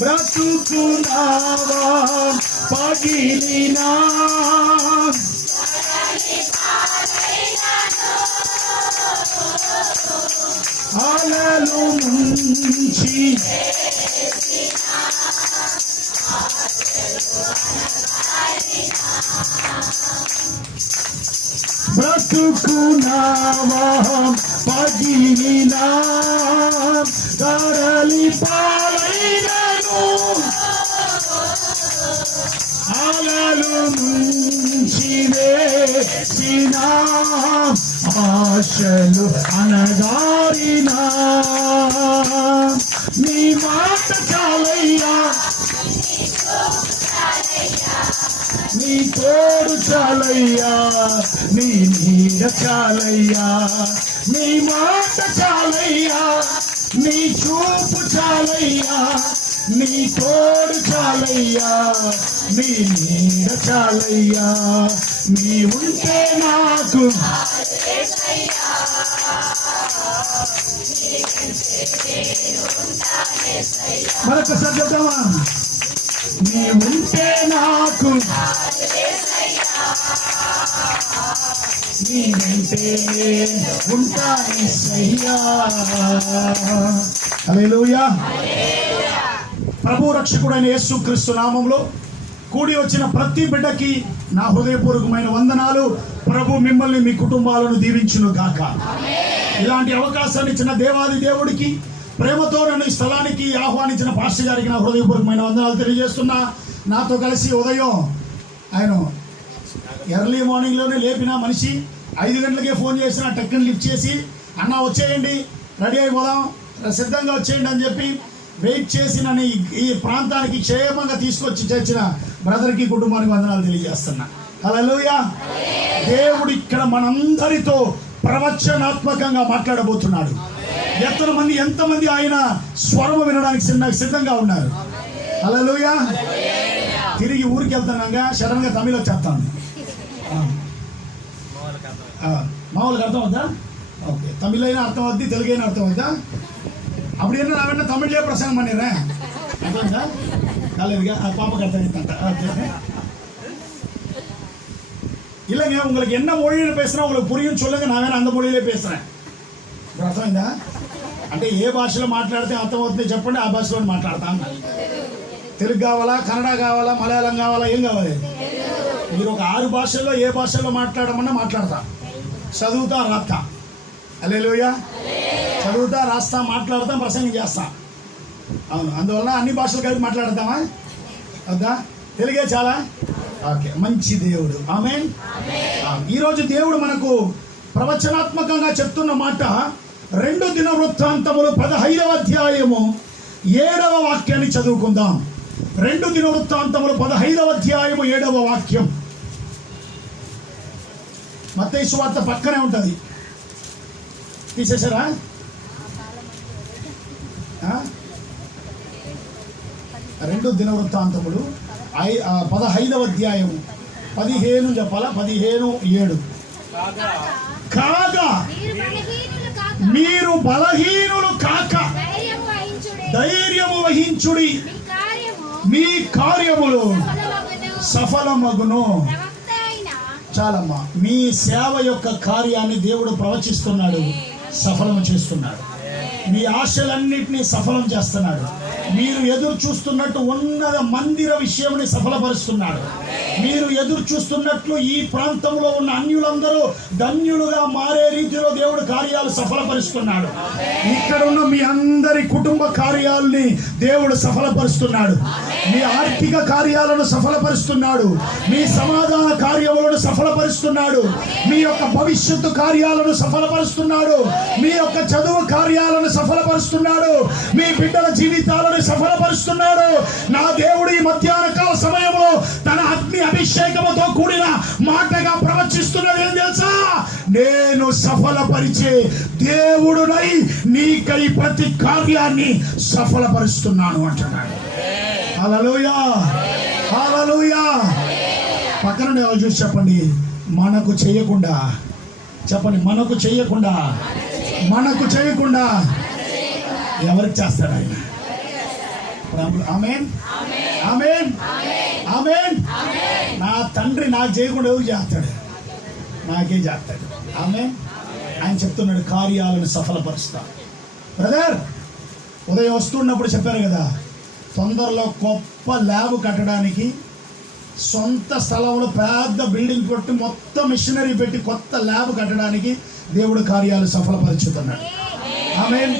బ్రతుకునావా పగిలినా అలలు ముంచి బ్రతుకునావా పగిలినా తరలి పాలైనను అలలు ముంచి వేసిన ఆశలు అనగారినా నీ మాట చాలయ్యా నీ తోడు చాలయ్యా నీ నీడ చాలయ్యా నీ మాట చాలయ్యా నీ చూపు చాలయ్యా నీ తోడు చాలయ్యా నీ నీడ చాలయ్యా నీ ఉంటే నాకు మరొకసారి చెప్తామా నీ ఉంటే నాకు నీ వెంటే ఉంటానయ్యా. హల్లెలూయా. ప్రభు రక్షకుడైన యేసుక్రీస్తు నామంలో కూడి వచ్చిన ప్రతి బిడ్డకి నా హృదయపూర్వకమైన వందనాలు. ప్రభు మిమ్మల్ని మీ కుటుంబాలను దీవించును గాక. ఇలాంటి అవకాశాన్ని ఇచ్చిన దేవాది దేవుడికి, ప్రేమతో నన్ను ఈ స్థలానికి ఆహ్వానించిన పాస్టర్ గారికి నా హృదయపూర్వకమైన వందనాలు తెలియజేస్తున్నా. నాతో కలిసి ఉదయం ఆయన ఎర్లీ మార్నింగ్లోనే లేపిన మనిషి 5 గంటలకే ఫోన్ చేసిన టెక్ని లిఫ్ట్ చేసి అన్న వచ్చేయండి, రెడీ అయిపోదాం, సిద్ధంగా వచ్చేయండి అని చెప్పి వెయిట్ చేసి నన్ను ఈ ప్రాంతానికి క్షేమంగా తీసుకొచ్చి చేర్చిన బ్రదర్కి, కుటుంబానికి వందనాలు తెలియజేస్తున్నా. హల్లెలూయా. దేవుడు ఇక్కడ మనందరితో ప్రవచనాత్మకంగా మాట్లాడబోతున్నాడు. ఎంతమంది ఆయన స్వరము వినడానికి సిద్ధంగా ఉన్నారు. హల్లెలూయా. తిరిగి ఊరికి వెళ్తున్నాగా సడన్ గా తమిళ వచ్చేస్తాను. మామూలుగా అర్థం అవుద్దా? ఓకే, తమిళ అయినా అర్థం అవుద్ది, తెలుగు అయినా అర్థం అవుద్దా? அப்படி என்ன நான் என்ன தமிழ்லேயே பிரசங்கம் பண்ணிடுறேன். அதாங்க காலையில பாப்பா கரெக்டாக இல்லைங்க, உங்களுக்கு என்ன மொழியில் பேசுகிறேன் உங்களுக்கு புரியும் சொல்லுங்க, நான் வேணா அந்த மொழியிலே பேசுகிறேன். అర్థమైందా? అంటే ఏ భాషలో మాట్లాడితే అర్థమవుతుంది చెప్పండి, ఆ భాషలో మాట్లాడతాను. తెలుగు కావాలా, కన్నడ కావాలా, మలయాళం కావాలా, ఏం కావాలి? మీరు ఒక 6 భాషల్లో ఏ భాషలో మాట్లాడమన్నా మాట్లాడతా, చదువుతా, రాస్తా. హల్లెలూయా. చదువుతా, రాస్తా, మాట్లాడతాం, ప్రసంగం చేస్తా. అవును, అందువల్ల అన్ని భాషలు కలిపి మాట్లాడతామా వద్దా? తెలుగే చాలా. ఓకే, మంచి దేవుడు. ఆమేన్. ఈరోజు దేవుడు మనకు ప్రవచనాత్మకంగా చెప్తున్న మాట 2 దినవృత్తాంతములు 15వ అధ్యాయము 7వ వాక్యాన్ని చదువుకుందాం. 2 దినవృత్తాంతములు 15వ అధ్యాయము 7వ వాక్యం. మత్తయి సువార్త పక్కనే ఉంటుంది. తీసేశారా? 2 దినవృత్తాంతములు 15వ అధ్యాయము 15 చెప్పాలా? 15:7. కాగా మీరు బలహీనులు కాక ధైర్యము వహించుడి, మీ కార్యములు సఫలమగును. చాలమ్మా, మీ సేవ యొక్క కార్యాన్ని దేవుడు ప్రవచిస్తున్నాడు, సఫలం చేస్తున్నాడు. మీ ఆశలన్నింటినీ సఫలం చేస్తున్నాడు. మీరు ఎదురు చూస్తున్నట్టు ఉన్నత మందిర విషయంని సఫలపరుస్తున్నాడు. మీరు ఎదురు చూస్తున్నట్లు ఈ ప్రాంతంలో ఉన్న అన్యులందరూ ధన్యులుగా మారే రీతిలో దేవుడు కార్యాలు సఫలపరుస్తున్నాడు. ఇక్కడ ఉన్న మీ అందరి కుటుంబ కార్యాలని దేవుడు సఫలపరుస్తున్నాడు. మీ ఆర్థిక కార్యాలను సఫలపరుస్తున్నాడు. మీ సమాధాన కార్యములను సఫలపరుస్తున్నాడు. మీ యొక్క భవిష్యత్తు కార్యాలను సఫలపరుస్తున్నాడు. మీ యొక్క చదువు కార్యాలను సఫలపరుస్తున్నాడు. మీ బిడ్డల జీవితాలను సఫలపరుస్తున్నాడు. నా దేవుడు ఈ మధ్యాహ్న కాల సమయంలో తన అగ్ని అభిషేకముతో కూడిన మాటగా ప్రవచిస్తున్నది ఏం తెలుసా? నేను సఫలపరిచే దేవుడునై నీకై ప్రతి కార్యాన్ని సఫలపరుస్తున్నాను అంటున్నాడు. హల్లెలూయా, హల్లెలూయా. పక్కన ఎవరు చూసి చెప్పండి, మనకు చేయకుండా. చెప్పండి, మనకు చేయకుండా. మనకు చేయకుండా ఎవరికి చేస్తాడు ఆయన? ఆమేన్ ఆమేన్ ఆమేన్. నా తండ్రి నాకు చేయకుండా ఎవరు చేస్తాడు? నాకే చేస్తాడు. ఆమేన్. ఆయన చెప్తున్నాడు కార్యాలను సఫలపరుస్తా. బ్రదర్, ఉదయం వస్తున్నప్పుడు చెప్పారు కదా, తొందరలో గొప్ప ల్యాబ్ కట్టడానికి సొంత స్థలంలో పెద్ద బిల్డింగ్ కొట్టి మొత్తం మిషనరీ పెట్టి కొత్త ల్యాబ్ కట్టడానికి దేవుడు కార్యాలు సఫలపరుచుతున్నాడు. ఆమేన్.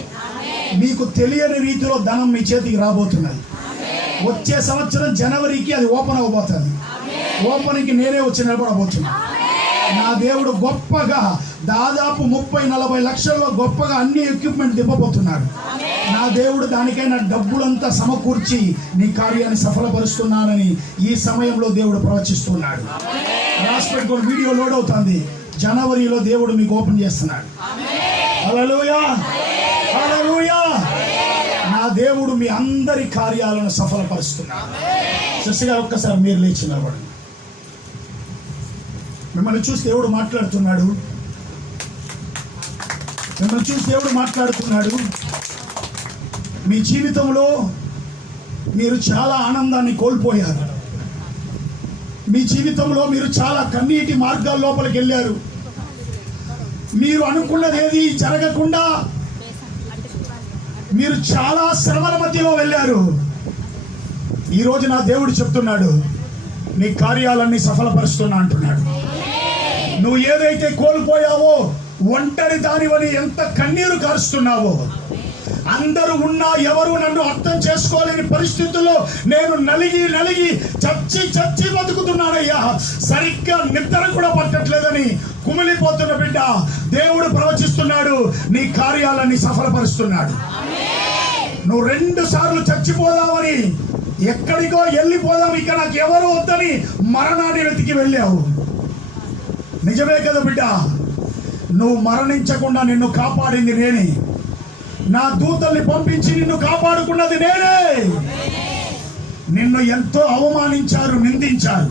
మీకు తెలియని రీతిలో ధనం మీ చేతికి రాబోతున్నది. వచ్చే సంవత్సరం జనవరికి అది ఓపెన్ అవ్వబోతుంది. ఓపెనింగ్కి నేనే వచ్చి నిలబడబోతున్నా. నా దేవుడు గొప్పగా దాదాపు 30-40 లక్షల్లో గొప్పగా అన్ని ఎక్విప్మెంట్ దింపబోతున్నాడు. నా దేవుడు దానికైనా డబ్బులంతా సమకూర్చి నీ కార్యాన్ని సఫలపరుస్తున్నానని ఈ సమయంలో దేవుడు ప్రవచిస్తున్నాడు. రాసి పెట్టుకొని వీడియో లోడ్ అవుతుంది. జనవరిలో దేవుడు మీకు ఓపెన్ చేస్తున్నాడు. హల్లెలూయా హల్లెలూయా. నా దేవుడు మీ అందరి కార్యాలను సఫలపరుస్తున్నాడు. శశిగా ఒక్కసారి మీరు లేచి నిలబడండి. మిమ్మల్ని చూసి దేవుడు మాట్లాడుతున్నాడు. మిమ్మల్ని చూసి దేవుడు మాట్లాడుతున్నాడు. మీ జీవితంలో మీరు చాలా ఆనందాన్ని కోల్పోయారు. మీ జీవితంలో మీరు చాలా కన్నీటి మార్గాల లోపలికి వెళ్ళారు. మీరు అనుకున్నది ఏది జరగకుండా మీరు చాలా శ్రమల మధ్యలో వెళ్ళారు. ఈరోజు నా దేవుడు చెప్తున్నాడు, నీ కార్యాలన్నీ సఫలపరుస్తున్నా అంటున్నాడు. నువ్వు ఏదైతే కోల్పోయావో, ఒంటరి దానివని ఎంత కన్నీరు కారుస్తున్నావో, అందరూ ఉన్నా ఎవరు నన్ను అర్థం చేసుకోలేని పరిస్థితుల్లో నేను నలిగి చచ్చి బతుకుతున్నానయ్యా, సరిగ్గా నిద్ర కూడా పట్టట్లేదని కుమిలిపోతున్న బిడ్డ, దేవుడు ప్రవచిస్తున్నాడు, నీ కార్యాలన్నీ సఫలపరుస్తున్నాడు. నువ్వు 2 సార్లు చచ్చిపోదామని, ఎక్కడికో వెళ్ళిపోదాం, ఇక నాకు ఎవరు వద్దని మరణాన్ని వెతికి వెళ్ళావు. నిజమే కదా బిడ్డ? నువ్వు మరణించకుండా నిన్ను కాపాడింది నేనే. నా దూతల్ని పంపించి నిన్ను కాపాడుకున్నది నేనే. నిన్ను ఎంతో అవమానించారు, నిందించారు.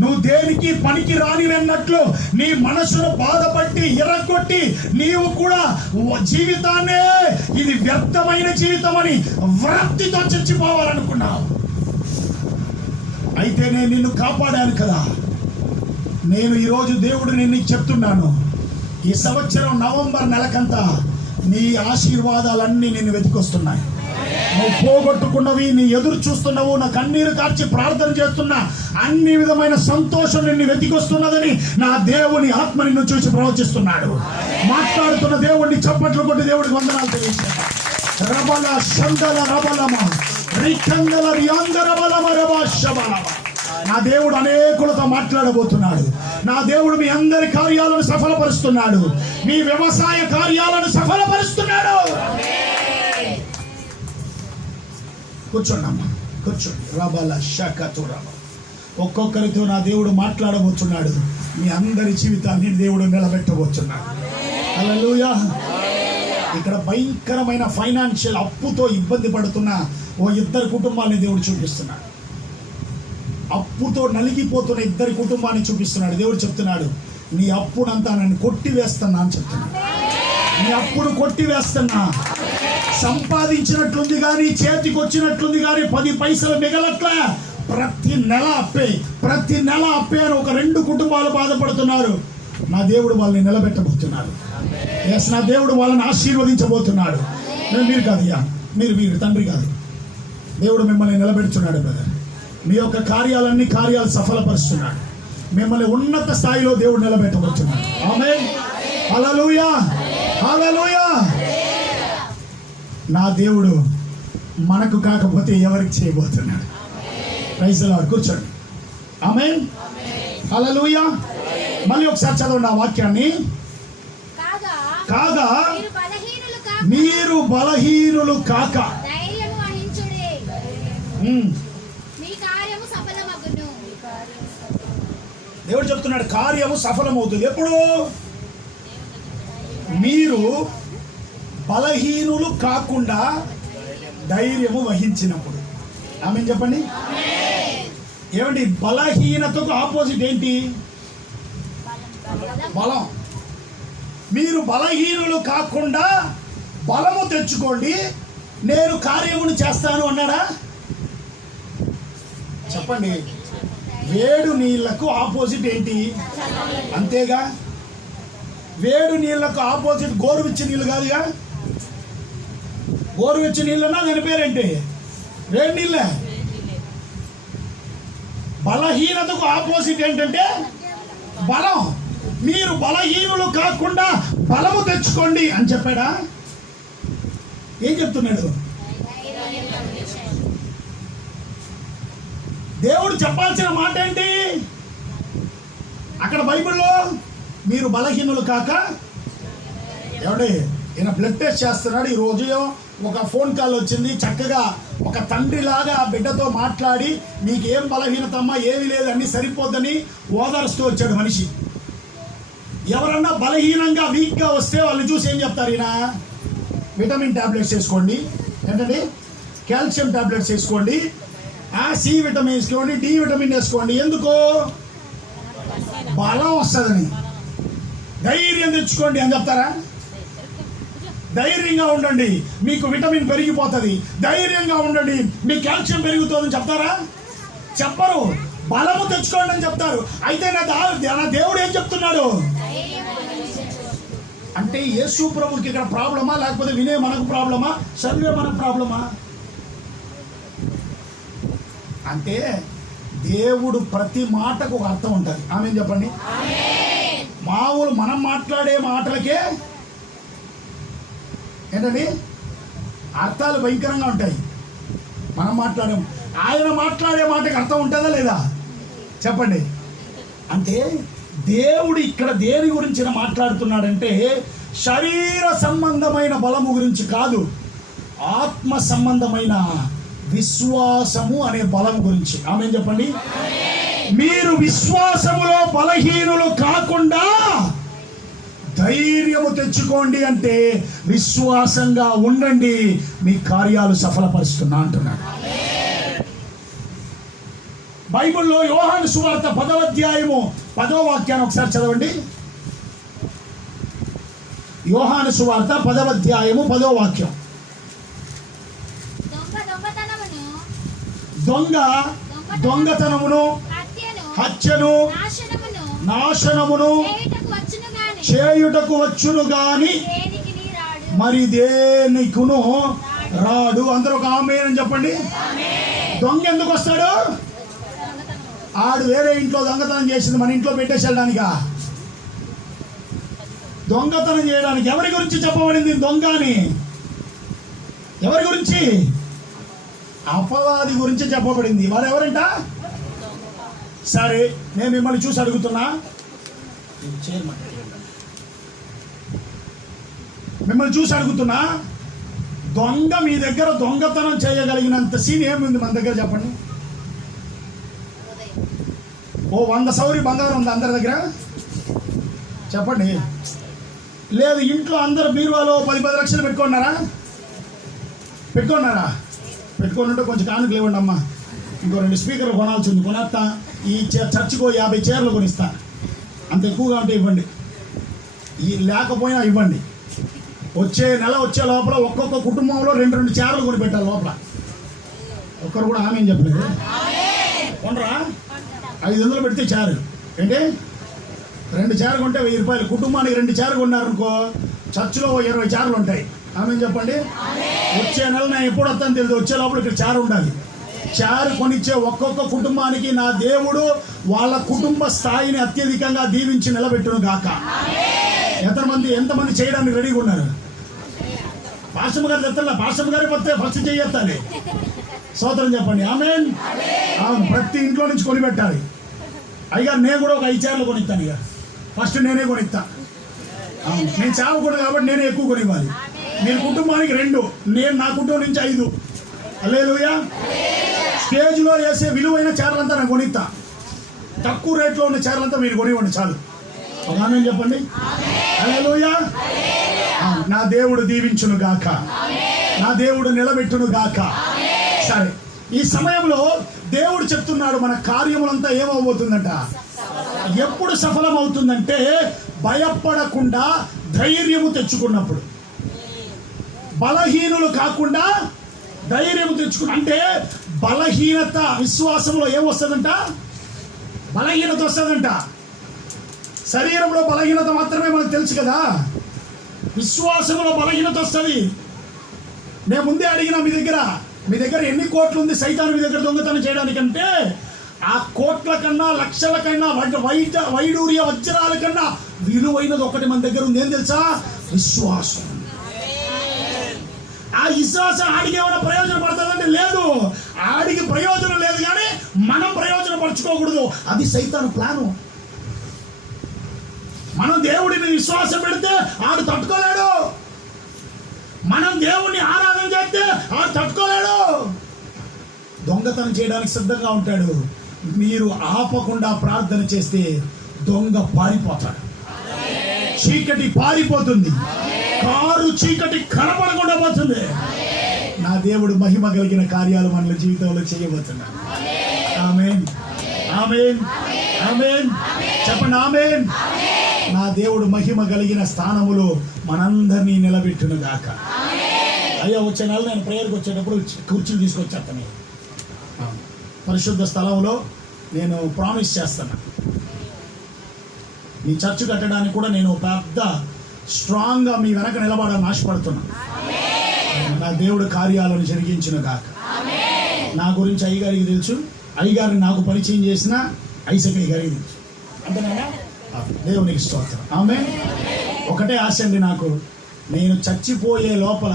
నువ్వు దేనికి పనికి రానివన్నట్లు నీ మనసును బాధపట్టి ఎరగొట్టి నీవు కూడా జీవితాన్నే ఇది వ్యర్థమైన జీవితం అని వ్రాప్తితో చచ్చిపోవాలనుకున్నావు. అయితే నేను నిన్ను కాపాడాను కదా. నేను ఈరోజు దేవుడు నేను చెప్తున్నాను, ఈ సంవత్సరం నవంబర్ నెలకంతా నీ ఆశీర్వాదాలన్నీ నిన్ను వెతికొస్తున్నాయి. నువ్వు పోగొట్టుకున్నవి, నీ ఎదురు చూస్తున్నావు, నా కన్నీరు కార్చి ప్రార్థన చేస్తున్నా అన్ని విధమైన సంతోషం నిన్ను వెతికొస్తున్నదని నా దేవుని ఆత్మ నిన్ను చూసి ప్రవచిస్తున్నాడు. మాట్లాడుతున్న దేవుడిని చప్పట్లు కొట్టి దేవుడికి వందనాలు తెలియజేస్తాను. రబల శందల రబలమ రికందల రియాందర బలమ రబశబలమ. నా దేవుడు అనేకులతో మాట్లాడబోతున్నాడు. నా దేవుడు మీ అందరి కార్యాలను సఫలపరుస్తున్నాడు. మీ వ్యవసాయ కార్యాలను సఫలపరుస్తున్నాడు. కూర్చోండి అమ్మా, కూర్చోండి. రబల శకతు రబ. ఒక్కొక్కరితో నా దేవుడు మాట్లాడబోతున్నాడు. మీ అందరి జీవితాన్ని దేవుడు నిలబెట్టబోతున్నాడు. హల్లెలూయా. ఇక్కడ భయంకరమైన ఫైనాన్షియల్ అప్పుతో ఇబ్బంది పడుతున్న ఓ 2 కుటుంబాన్ని దేవుడు చూపిస్తున్నాడు. అప్పుతో నలిగిపోతున్న 2 కుటుంబాన్ని చూపిస్తున్నాడు. దేవుడు చెప్తున్నాడు, నీ అప్పునంతా నన్ను కొట్టివేస్తున్నా అని చెప్తున్నాడు. నీ అప్పును కొట్టివేస్తున్నా. సంపాదించినట్లుంది కానీ, చేతికి వచ్చినట్లుంది కానీ 10 పైసలు మిగలట్లే. ప్రతి నెల అప్పే అని ఒక 2 కుటుంబాలు బాధపడుతున్నారు. నా దేవుడు వాళ్ళని నిలబెట్టబోతున్నాడు. ఎస్, నా దేవుడు వాళ్ళని ఆశీర్వదించబోతున్నాడు. మీరు కాదయ్యా, మీరు తండ్రి కాదు. దేవుడు మిమ్మల్ని నిలబెడుతున్నాడు బ్రదర్. మీ యొక్క కార్యాలు సఫలపరుస్తున్నాడు. మిమ్మల్ని ఉన్నత స్థాయిలో దేవుడు నిలబెట్టబోతున్నాడు. ఆమేన్. హల్లెలూయా హల్లెలూయా. నా దేవుడు మనకు కాకపోతే ఎవరికి చేయబోతున్నాడు. Praise the lord. కూర్చోండి. ఆమేన్. హల్లెలూయా. మళ్ళీ ఒకసారి చదవండి ఆ వాక్యాన్ని. కాగా మీరు బలహీనులు కాక దేవుడు చెప్తున్నాడు, కార్యము సఫలమవుతుంది. ఎప్పుడు? మీరు బలహీనులు కాకుండా ధైర్యము వహించినప్పుడు. ఆమేన్ చెప్పండి. ఏమండి, బలహీనతకు ఆపోజిట్ ఏంటి? బలం. మీరు బలహీనులు కాకుండా బలము తెచ్చుకోండి. నేను కార్యమును చేస్తాను అన్నాడా? చెప్పండి. వేడి నీళ్లకు ఆపోజిట్ ఏంటి? అంతేగా. వేడి నీళ్లకు ఆపోజిట్ గోరువెచ్చ నీళ్ళు కాదుగా. గోరువెచ్చ నీళ్ళన్నా దాని పేరేంటి? వేడి నీళ్ళే. బలహీనతకు ఆపోజిట్ ఏంటంటే బలం. మీరు బలహీనులు కాకుండా బలము తెచ్చుకోండి అని చెప్పాడా? ఏం చెప్తున్నాడు? దేవుడు చెప్పాల్సిన మాట ఏంటి అక్కడ బైబిల్లో? మీరు బలహీనులు కాక. ఏమండి, ఈయన బ్లడ్ టెస్ట్ చేస్తున్నాడు. ఈ రోజు ఒక ఫోన్ కాల్ వచ్చింది. చక్కగా ఒక తండ్రిలాగా బిడ్డతో మాట్లాడి, నీకేం బలహీనత అమ్మా, ఏమీ లేదు, అన్నీ సరిపోద్దని ఓదారుస్తూ వచ్చాడు మనిషి. ఎవరన్నా బలహీనంగా వీక్గా వస్తే వాళ్ళని చూసి ఏం చెప్తారు? ఈయన విటమిన్ టాబ్లెట్స్ వేసుకోండి, ఏంటండి కాల్షియం టాబ్లెట్స్ వేసుకోండి, సి విటమిన్ వేసుకోండి, డి విటమిన్ వేసుకోండి. ఎందుకు? బలం వస్తుందని. ధైర్యం తెచ్చుకోండి అని చెప్తారా? ధైర్యంగా ఉండండి, మీకు విటమిన్ పెరిగిపోతుంది. ధైర్యంగా ఉండండి, మీ కాల్షియం పెరుగుతుందని చెప్తారా? చెప్పరు. బలము తెచ్చుకోండి అని చెప్తారు. అయితే నా దేవుడు ఏం చెప్తున్నాడు అంటే, యేసు ప్రభుకి ఇక్కడ ప్రాబ్లమా, లేకపోతే వినే మనకు ప్రాబ్లమా, చదివే మనకు ప్రాబ్లమా? అంటే దేవుడు ప్రతి మాటకు ఒక అర్థం ఉంటుంది. ఆమె చెప్పండి. మామూలు మనం మాట్లాడే మాటలకే ఏంటండి అర్థాలు భయంకరంగా ఉంటాయి. మనం మాట్లాడే, ఆయన మాట్లాడే మాటకి అర్థం ఉంటుందా లేదా? చెప్పండి. అంటే దేవుడు ఇక్కడ దేని గురించి మాట్లాడుతున్నాడంటే, శరీర సంబంధమైన బలము గురించి కాదు, ఆత్మ సంబంధమైన విశ్వాసము అనే బలం గురించి. ఆమె చెప్పండి. మీరు విశ్వాసములో బలహీనులు కాకుండా ధైర్యము తెచ్చుకోండి అంటే, విశ్వాసంగా ఉండండి, మీ కార్యాలు సఫలపరుస్తున్నా అంటున్నాడు. బైబిల్లో యోహాను సువార్త 10వ అధ్యాయము 10వ వాక్యాన్ని ఒకసారి చదవండి. యోహాను సువార్త 10వ అధ్యాయము 10వ వాక్యం. దొంగతనమును, హత్యను, నాశనమును చేయుటకు వచ్చును గాని మరి దేనికును రాడు. అందరూ ఒక ఆమేన్ అని చెప్పండి. దొంగ ఎందుకు వస్తాడు? ఆడు వేరే ఇంట్లో దొంగతనం చేసింది మన ఇంట్లో పెట్టేసి వెళ్ళడానికా? దొంగతనం చేయడానికి. ఎవరి గురించి చెప్పబడింది దొంగ అని? ఎవరి గురించి? అపవాది గురించి చెప్పబడింది. వారు ఎవరంట? సరే, నేను మిమ్మల్ని చూసి అడుగుతున్నా, దొంగ మీ దగ్గర దొంగతనం చేయగలిగినంత సీన్ ఏముంది మన దగ్గర? చెప్పండి. ఓ 100 సౌరి బంగారం ఉంది అందరి దగ్గర? చెప్పండి. లేదు, ఇంట్లో అందరు బీరువాలో 10 లక్షలు పెట్టుకున్నారా? పెట్టుకొని ఉంటే కొంచెం కానుకలు ఇవ్వండి అమ్మా. ఇంకో 2 స్పీకర్లు కొనాల్సి ఉంది, కొనేస్తా. ఈ చర్చికో 50 చీరలు కొనిస్తా. అంత ఎక్కువగా ఉంటే ఇవ్వండి, లేకపోయినా ఇవ్వండి. వచ్చే నెల వచ్చే లోపల ఒక్కొక్క కుటుంబంలో 2 చీరలు కొని పెట్టాలి లోపల. ఒక్కరు కూడా ఆమె చెప్పలేదు. కొనరా? 500 పెడితే చారు ఏంటి? 2 చీరలు కొంటే 1000 రూపాయలు. కుటుంబానికి 2 చీరలు కొన్నారనుకో, చర్చిలో 20 చీరలు ఉంటాయి. ఆమె చెప్పండి. వచ్చే నెల నేను ఎప్పుడు వస్తాను తెలియదు, వచ్చే లోపల ఇక్కడ చారు ఉండాలి. చారు కొనిచ్చే ఒక్కొక్క కుటుంబానికి నా దేవుడు వాళ్ళ కుటుంబ స్థాయిని అత్యధికంగా దీవించి నిలబెట్టును గాక. ఎంతమంది చేయడానికి రెడీగా ఉన్నారు? పాస్టమ్ గారు చెప్తా, పాస్టమ్ గారి పోతే ఫస్ట్ చేయెత్తాలి. స్తోత్రం చెప్పండి. ఆమేన్. అవును, ప్రతి ఇంట్లో నుంచి కొనిపెట్టాలి. అయ్యారు, నేను కూడా ఒక 5 చీరలు కొనిస్తాను. ఇక ఫస్ట్ నేనే కొనిస్తా. నేను చావకూడదు కాబట్టి నేనే ఎక్కువ కొనివ్వాలి. మీరు కుటుంబానికి 2, నేను నా కుటుంబం నుంచి 5. హల్లెలూయా. స్టేజ్లో వేసే విలువైన చీరలంతా నేను కొనిస్తా. తక్కువ రేట్లో ఉన్న చీరలంతా మీరు కొనివ్వండి చాలు. ఆమేన్ చెప్పండి. హల్లెలూయా. నా దేవుడు దీవించును గాక, నా దేవుడు నిలబెట్టును గాక. సరే, ఈ సమయంలో దేవుడు చెప్తున్నాడు మన కార్యములంతా ఏమవుతుందంట? ఎప్పుడు సఫలం అవుతుందంటే, భయపడకుండా ధైర్యము తెచ్చుకున్నప్పుడు. బలహీనులు కాకుండా ధైర్యం తెచ్చుకుని. అంటే బలహీనత, విశ్వాసంలో ఏమొస్తుందంట? బలహీనత వస్తుందంట. శరీరంలో బలహీనత మాత్రమే మనకు తెలుసు కదా, విశ్వాసంలో బలహీనత వస్తుంది. నేను ముందే అడిగిన మీ దగ్గర ఎన్ని కోట్లు ఉంది సైతాను మీ దగ్గర దొంగతనం చేయడానికంటే, ఆ కోట్ల కన్నా, లక్షల కన్నా, వైడూర్య వజ్రాల కన్నా విలువైనది ఒకటి మన దగ్గర ఉంది. ఏం తెలుసా? విశ్వాసం. ఆ విశ్వాసం ఆడికి ఏమైనా ప్రయోజనం పడుతుందంటే లేదు, ఆడికి ప్రయోజనం లేదు, కానీ మనం ప్రయోజనం పరచుకోకూడదు. అది సైతాను ప్లాను. మనం దేవుడిని విశ్వాసం పెడితే ఆడు తట్టుకోలేడు. మనం దేవుణ్ణి ఆరాధన చేస్తే ఆడు తట్టుకోలేడు. దొంగతనం చేయడానికి సిద్ధంగా ఉంటాడు. మీరు ఆపకుండా ప్రార్థన చేస్తే దొంగ పారిపోతాడు. చీకటి పారిపోతుంది, కారు చీకటి కనపడకుండా పోతుంది. నా దేవుడు మహిమ కలిగిన కార్యాలు మన జీవితంలో చేయబోతున్నాడు. ఆమేన్, ఆమేన్, ఆమేన్. చెప్పండి ఆమేన్. నా దేవుడు మహిమ కలిగిన స్థానములో మనందరినీ నిలబెట్టును గాక. అయ్యా, వచ్చే నెల నేను ప్రేయర్కి వచ్చేటప్పుడు కుర్చీలు తీసుకొచ్చేస్తాను. పరిశుద్ధ స్థలంలో నేను ప్రామిస్ చేస్తాను, మీ చర్చ్ కట్టడానికి కూడా నేను పెద్ద స్ట్రాంగ్గా మీ వెనక నిలబడాలని ఆశపడుతున్నాను. నా దేవుడు కార్యాలను జరిగించిన గాక. నా గురించి అయ్యగారికి తెలుసు, అయ్యగారిని నాకు పరిచయం చేసిన ఐసక్ అయ్యగారికి తెలుసు. అంతేనా? దేవునికి స్తోత్రం. ఆమేన్. ఒకటే ఆశ అండి నాకు, నేను చచ్చిపోయే లోపల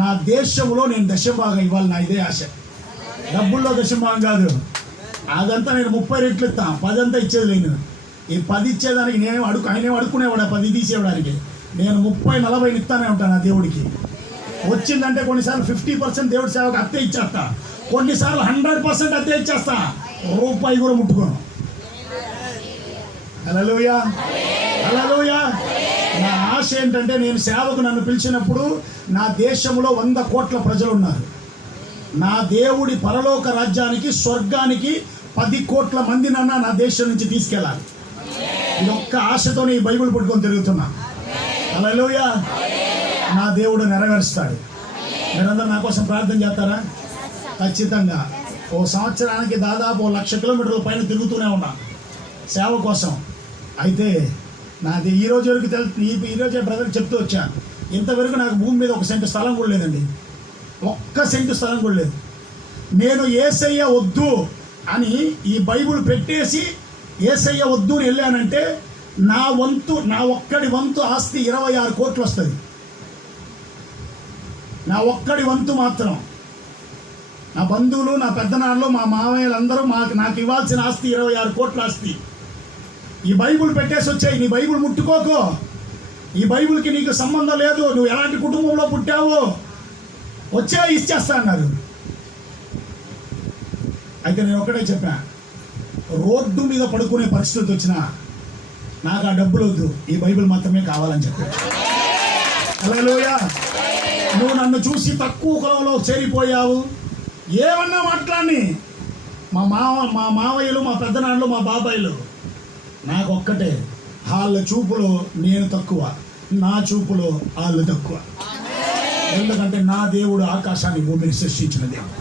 నా దేశంలో నేను దశభాగం ఇవ్వాలి. నా ఇదే ఆశ. డబ్బుల్లో దశభాగం కాదు, అదంతా నేను 30 రెట్లు ఇస్తా, 10 అంతా ఇచ్చేది నేను. ఈ 10 ఇచ్చేదానికి ఆయనే అడుక్కునేవాడు, 10 తీసేవాడానికి. నేను 30-40 ఇస్తానే ఉంటాను నా దేవుడికి. వచ్చిందంటే కొన్నిసార్లు 50% దేవుడి సేవకు అత్తే ఇచ్చేస్తా, కొన్నిసార్లు 100% అత్తే ఇచ్చేస్తా, రూపాయి కూడా ముట్టుకోను. హల్లెలూయా, హల్లెలూయా. నా ఆశ ఏంటంటే, నేను సేవకు నన్ను పిలిచినప్పుడు నా దేశంలో 100 కోట్ల ప్రజలు ఉన్నారు. నా దేవుడి పరలోక రాజ్యానికి, స్వర్గానికి 10 కోట్ల మందినన్నా నా దేశం నుంచి తీసుకెళ్ళాలి. ఇది ఒక్క ఆశతోనే ఈ బైబిల్ పట్టుకొని తిరుగుతున్నా. హల్లెలూయా. నా దేవుడు నెరవేరుస్తాడు. మీరందరూ నా కోసం ప్రార్థన చేస్తారా? ఖచ్చితంగా. ఓ సంవత్సరానికి దాదాపు 1,00,000 కిలోమీటర్ల పైన తిరుగుతూనే ఉన్నా సేవ కోసం. అయితే నాది ఈరోజు వరకు ఈరోజే బ్రదర్ చెప్తూ వచ్చాను, ఇంతవరకు నాకు భూమి మీద 1 సెంటు స్థలం కూడా లేదండి. 1 సెంటు స్థలం కూడా లేదు. నేను యేసయ్య వద్దు అని ఈ బైబిల్ పెట్టేసి యేసయ్య వద్దు అని వెళ్ళానంటే నా ఒక్కడి వంతు ఆస్తి 26 కోట్లు వస్తుంది. నా ఒక్కడి వంతు మాత్రం. నా బంధువులు, నా పెద్దనాన్నలు, మా మామయ్యలందరూ నాకు ఇవ్వాల్సిన ఆస్తి 26 కోట్ల ఆస్తి. ఈ బైబిల్ పెట్టేసి వచ్చాయి, నీ బైబిల్ ముట్టుకోకు, ఈ బైబిల్కి నీకు సంబంధం లేదు, నువ్వు ఎలాంటి కుటుంబంలో పుట్టావో వచ్చే ఇచ్చేస్తా అన్నారు. అయితే నేను ఒకటే చెప్పా, రోడ్డు మీద పడుకునే పరిస్థితి వచ్చినా నాకు ఆ డబ్బులు వద్దు, ఈ బైబిల్ మాత్రమే కావాలని చెప్పాను. హల్లెలూయా. నువ్వు నన్ను చూసి తక్కువ కులంలో చేరిపోయావు, ఏమన్నా మాట్లాడి, మా మావయ్యలు, మా పెద్దనాన్నలు, మా బాబాయిలు, నాకు ఒక్కటే, వాళ్ళ చూపులో నేను తక్కువ, నా చూపులో వాళ్ళు తక్కువ. ఎందుకంటే నా దేవుడు ఆకాశాన్ని భూమిని సృష్టించిన దేవుడు.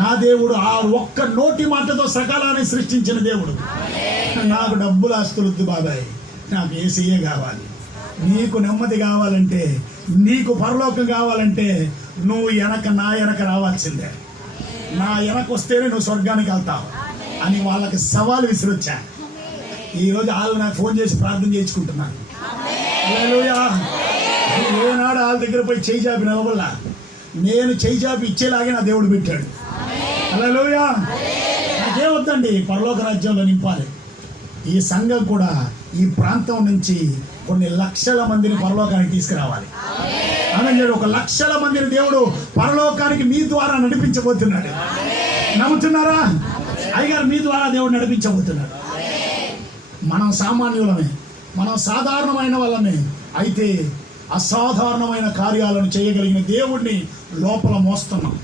నా దేవుడు ఆ ఒక్క నోటి మాటతో సకాలాన్ని సృష్టించిన దేవుడు. నాకు డబ్బులు ఆస్తులొద్దు బాబాయ్, నాకు యేసయ్యే కావాలి. నీకు నెమ్మది కావాలంటే, నీకు పరలోకం కావాలంటే నువ్వు నా వెనక రావాల్సిందే. నా వెనక వస్తేనే నువ్వు స్వర్గానికి వెళ్తావు అని వాళ్ళకి సవాల్ విసిరొచ్చా. ఈరోజు వాళ్ళు నాకు ఫోన్ చేసి ప్రార్థన చేయించుకుంటున్నాను. హల్లెలూయా. ఏనాడు వాళ్ళ దగ్గర పోయి చేయి జాపి నిలబడలా, నేను చేయి జాపి ఇచ్చేలాగే నా దేవుడు పెట్టాడు. హల్లెలూయా. నాకేమొద్దండి, పరలోక రాజ్యంలో నింపాలి. ఈ సంఘం కూడా ఈ ప్రాంతం నుంచి కొన్ని లక్షల మందిని పరలోకానికి తీసుకురావాలి. ఆమె 1,00,000 మందిని దేవుడు పరలోకానికి మీ ద్వారా నడిపించబోతున్నాడు. నమ్ముతున్నారా? అయ్యగారు మీ ద్వారా దేవుడు నడిపించబోతున్నాడు. మనం సామాన్యులమే, మనం సాధారణమైన వాళ్ళమే. అయితే అసాధారణమైన కార్యాలను చేయగలిగిన దేవుణ్ణి లోపల మోస్తున్నాం.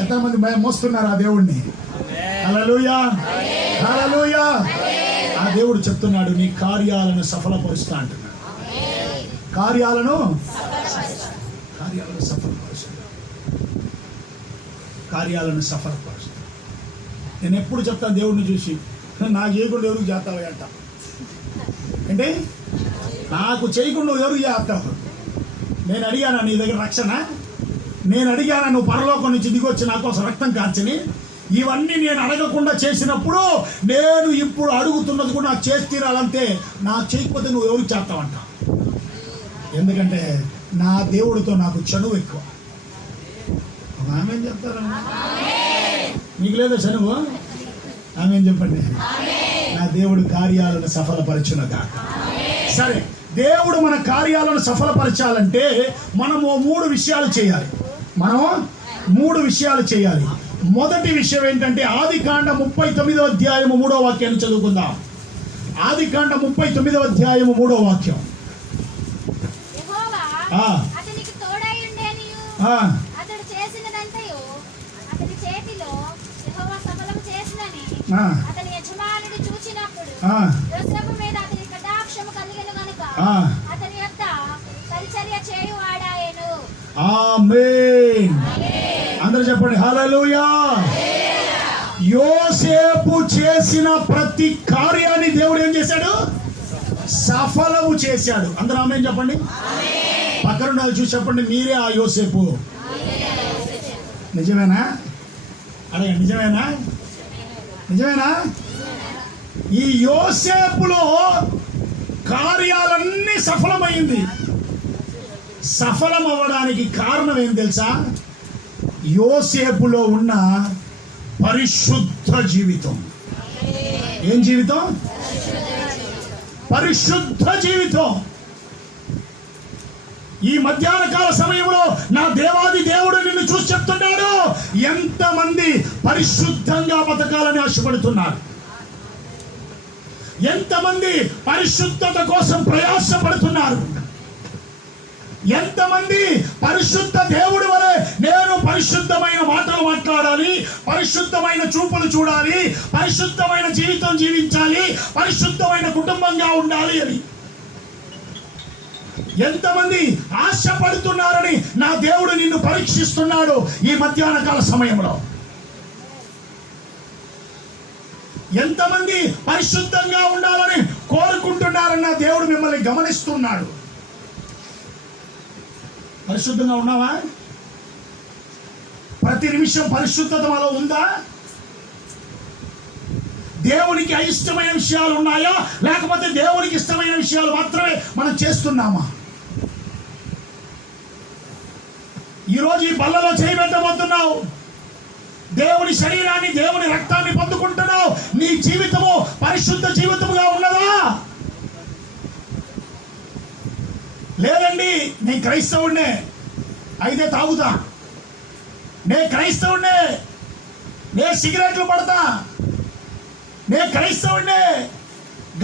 ఎంతమంది మోస్తున్నారు ఆ దేవుణ్ణి? హల్లెలూయా, హల్లెలూయా. ఆ దేవుడు చెప్తున్నాడు, నీ కార్యాలను సఫలపరుస్తా అంటున్నాడు. కార్యాలను సఫలపరుస్తాడు. కార్యాలను సఫలపరుస్తాడు. నేను ఎప్పుడు చెప్తాను దేవుడిని చూసి, నాకు చేయకుండా ఎవరికి చేస్తావు అంట. అంటే నాకు చేయకుండా ఎవరికి చేస్తావు? నేను అడిగానా నీ దగ్గర రక్షణ? నేను అడిగానా నువ్వు పరలోకం నుంచి దిగొచ్చి నా కోసం రక్తం కార్చని? ఇవన్నీ నేను అడగకుండా చేసినప్పుడు నేను ఇప్పుడు అడుగుతున్నది కూడా నాకు చేసి తీరాలంటే, నాకు చేయకపోతే నువ్వు ఎవరికి చేస్తావంట. ఎందుకంటే నా దేవుడితో నాకు చనువు ఎక్కువ. ఆమెం చెప్తారమ్మా? మీకు లేదా చనువు? ఆమెం చెప్పండి. నా దేవుడు కార్యాలను సఫలపరచునుగాక. సరే, దేవుడు మన కార్యాలను సఫలపరచాలంటే మనము 3 విషయాలు చేయాలి. మనం 3 విషయాలు చేయాలి. మొదటి విషయం ఏంటంటే ఆదికాండ 39వ అధ్యాయము 3వ వాక్యాన్ని చదువుకుందాం. ఆదికాండ 39వ అధ్యాయము 3వ వాక్యం. అతనికి తోడై ఉండేనియు అతడు చేసినదంతయు అతని చేతిలో యెహోవా సఫలము చేసినని అతని యజమానుడు చూచినప్పుడు యోసేపు మీద అతని కటాక్షము కలిగెను గనుక అతని యొద్ద పరిచర్య చేయువాడాయెను. ఆమేన్. అందరూ చెప్పండి హల్లెలూయా. యోసేపు చేసిన ప్రతి కార్యాన్ని దేవుడు ఏం చేశాడు? సఫలము చేశాడు. అందరూ ఆమేన్ చెప్పండి. పక్కన చూసి చెప్పండి, మీరే ఆ యోసేపు. నిజమేనా? అడగండి, నిజమేనా? నిజమేనా? ఈ యోసేపులో కార్యాలన్నీ సఫలమైంది. సఫలం అవ్వడానికి కారణం ఏం తెలుసా? యోసేపులో ఉన్న పరిశుద్ధ జీవితం. ఏం జీవితం? పరిశుద్ధ జీవితం. ఈ మధ్యాహ్న కాల సమయంలో నా దేవాది దేవుడు నిన్ను చూసి చెప్తున్నాడు, ఎంతమంది పరిశుద్ధంగా బతకాలని ఆశపడుతున్నారు, ఎంతమంది పరిశుద్ధత కోసం ప్రయాసపడుతున్నారు, ఎంతమంది పరిశుద్ధ దేవుడి వలె నేను పరిశుద్ధమైన మాటలు మాట్లాడాలి, పరిశుద్ధమైన చూపులు చూడాలి, పరిశుద్ధమైన జీవితం జీవించాలి, పరిశుద్ధమైన కుటుంబంగా ఉండాలి అని ఎంతమంది ఆశపడుతున్నారని నా దేవుడు నిన్ను పరీక్షిస్తున్నాడు ఈ మధ్యాహ్న కాల సమయంలో. ఎంతమంది పరిశుద్ధంగా ఉండాలని కోరుకుంటున్నారని నా దేవుడు మిమ్మల్ని గమనిస్తున్నాడు. పరిశుద్ధంగా ఉన్నావా? ప్రతి నిమిషం పరిశుద్ధత మనలో ఉందా? దేవునికి అయిష్టమైన విషయాలు ఉన్నాయా, లేకపోతే దేవునికి ఇష్టమైన విషయాలు మాత్రమే మనం చేస్తున్నామా? ఈరోజు ఈ బల్లలో చేయబెట్టబోతున్నావు, దేవుని శరీరాన్ని దేవుని రక్తాన్ని పొందుకుంటున్నావు. నీ జీవితము పరిశుద్ధ జీవితముగా ఉన్నదా? లేదండి, నేను క్రైస్తవుడినే అయితే తాగుతా, నేను క్రైస్తవుడినే నేను సిగరెట్లు పడతా, నేను క్రైస్తవుడినే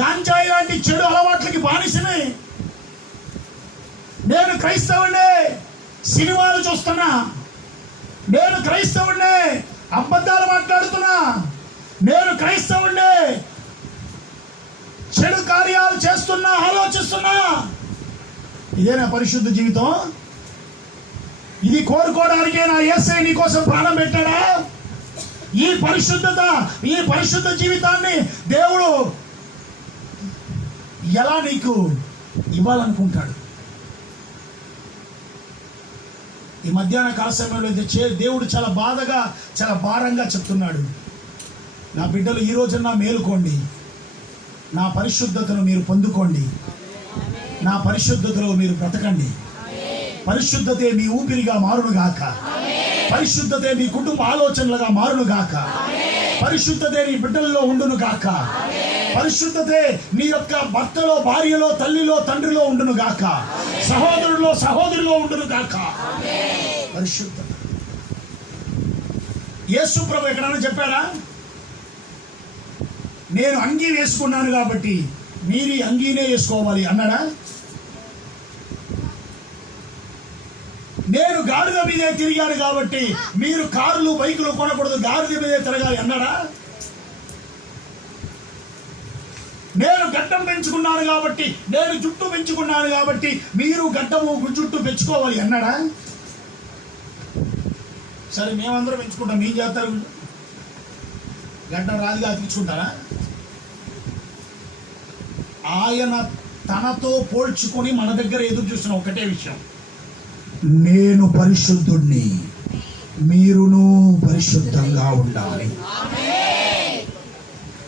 గాంజాయి లాంటి చెడు అలవాట్లకి బానిసని, నేను క్రైస్తవుడినే సినిమాలు చూస్తున్నా, నేను క్రైస్తవుడినే అబద్ధాలు మాట్లాడుతున్నా, నేను క్రైస్తవుడినే చెడు కార్యాలు చేస్తున్నా, ఆలోచిస్తున్నా. ఇదేనా పరిశుద్ధ జీవితం? ఇది కోరుకోవడానికే నా యేసయ్య నీ కోసం ప్రాణం పెట్టాడా? ఈ పరిశుద్ధత, ఈ పరిశుద్ధ జీవితాన్ని దేవుడు ఎలా నీకు ఇవ్వాలనుకుంటాడు? ఈ మధ్యాహ్న కాల సమయంలో దేవుడు చాలా బాధగా, చాలా భారంగా చెప్తున్నాడు, నా బిడ్డలు ఈ రోజున మేలుకోండి, నా పరిశుద్ధతను మీరు పొందుకోండి, నా పరిశుద్ధతలో మీరు బ్రతకండి. పరిశుద్ధతే మీ ఊపిరిగా మారునుగాక, పరిశుద్ధతే మీ కుటుంబ ఆలోచనలుగా మారునుగాక, పరిశుద్ధతే నీ బిడ్డల్లో ఉండునుగాక, పరిశుద్ధతే నీ యొక్క భర్తలో, భార్యలో, తల్లిలో, తండ్రిలో ఉండునుగాక, సహోదరులో, సహోదరిలో ఉండునుగాక. పరిశుద్ధత. యేసు ప్రభు ఎక్కడైనా చెప్పాడా? నేను అంగీ వేసుకున్నాను కాబట్టి మీరు అంగీనే వేసుకోవాలి అన్నాడా? నేను గాడిద మీదే తిరిగాను కాబట్టి మీరు కార్లు, బైకులు కొనకూడదు, గాడిద మీదే తిరగాలి అన్నాడా? నేను గడ్డం పెంచుకున్నాను కాబట్టి, నేను జుట్టు పెంచుకున్నాను కాబట్టి మీరు గడ్డము జుట్టు పెంచుకోవాలి అన్నాడా? సరే మేమందరం ఎంచుకుంటాం, ఏం చేస్తారు? గంట రాజుగా అతికించుకుంటారా? ఆయన తనతో పోల్చుకొని మన దగ్గర ఎదురు చూస్తున్న ఒకటే విషయం, నేను పరిశుద్ధుణ్ణి, మీరును పరిశుద్ధంగా ఉండాలి.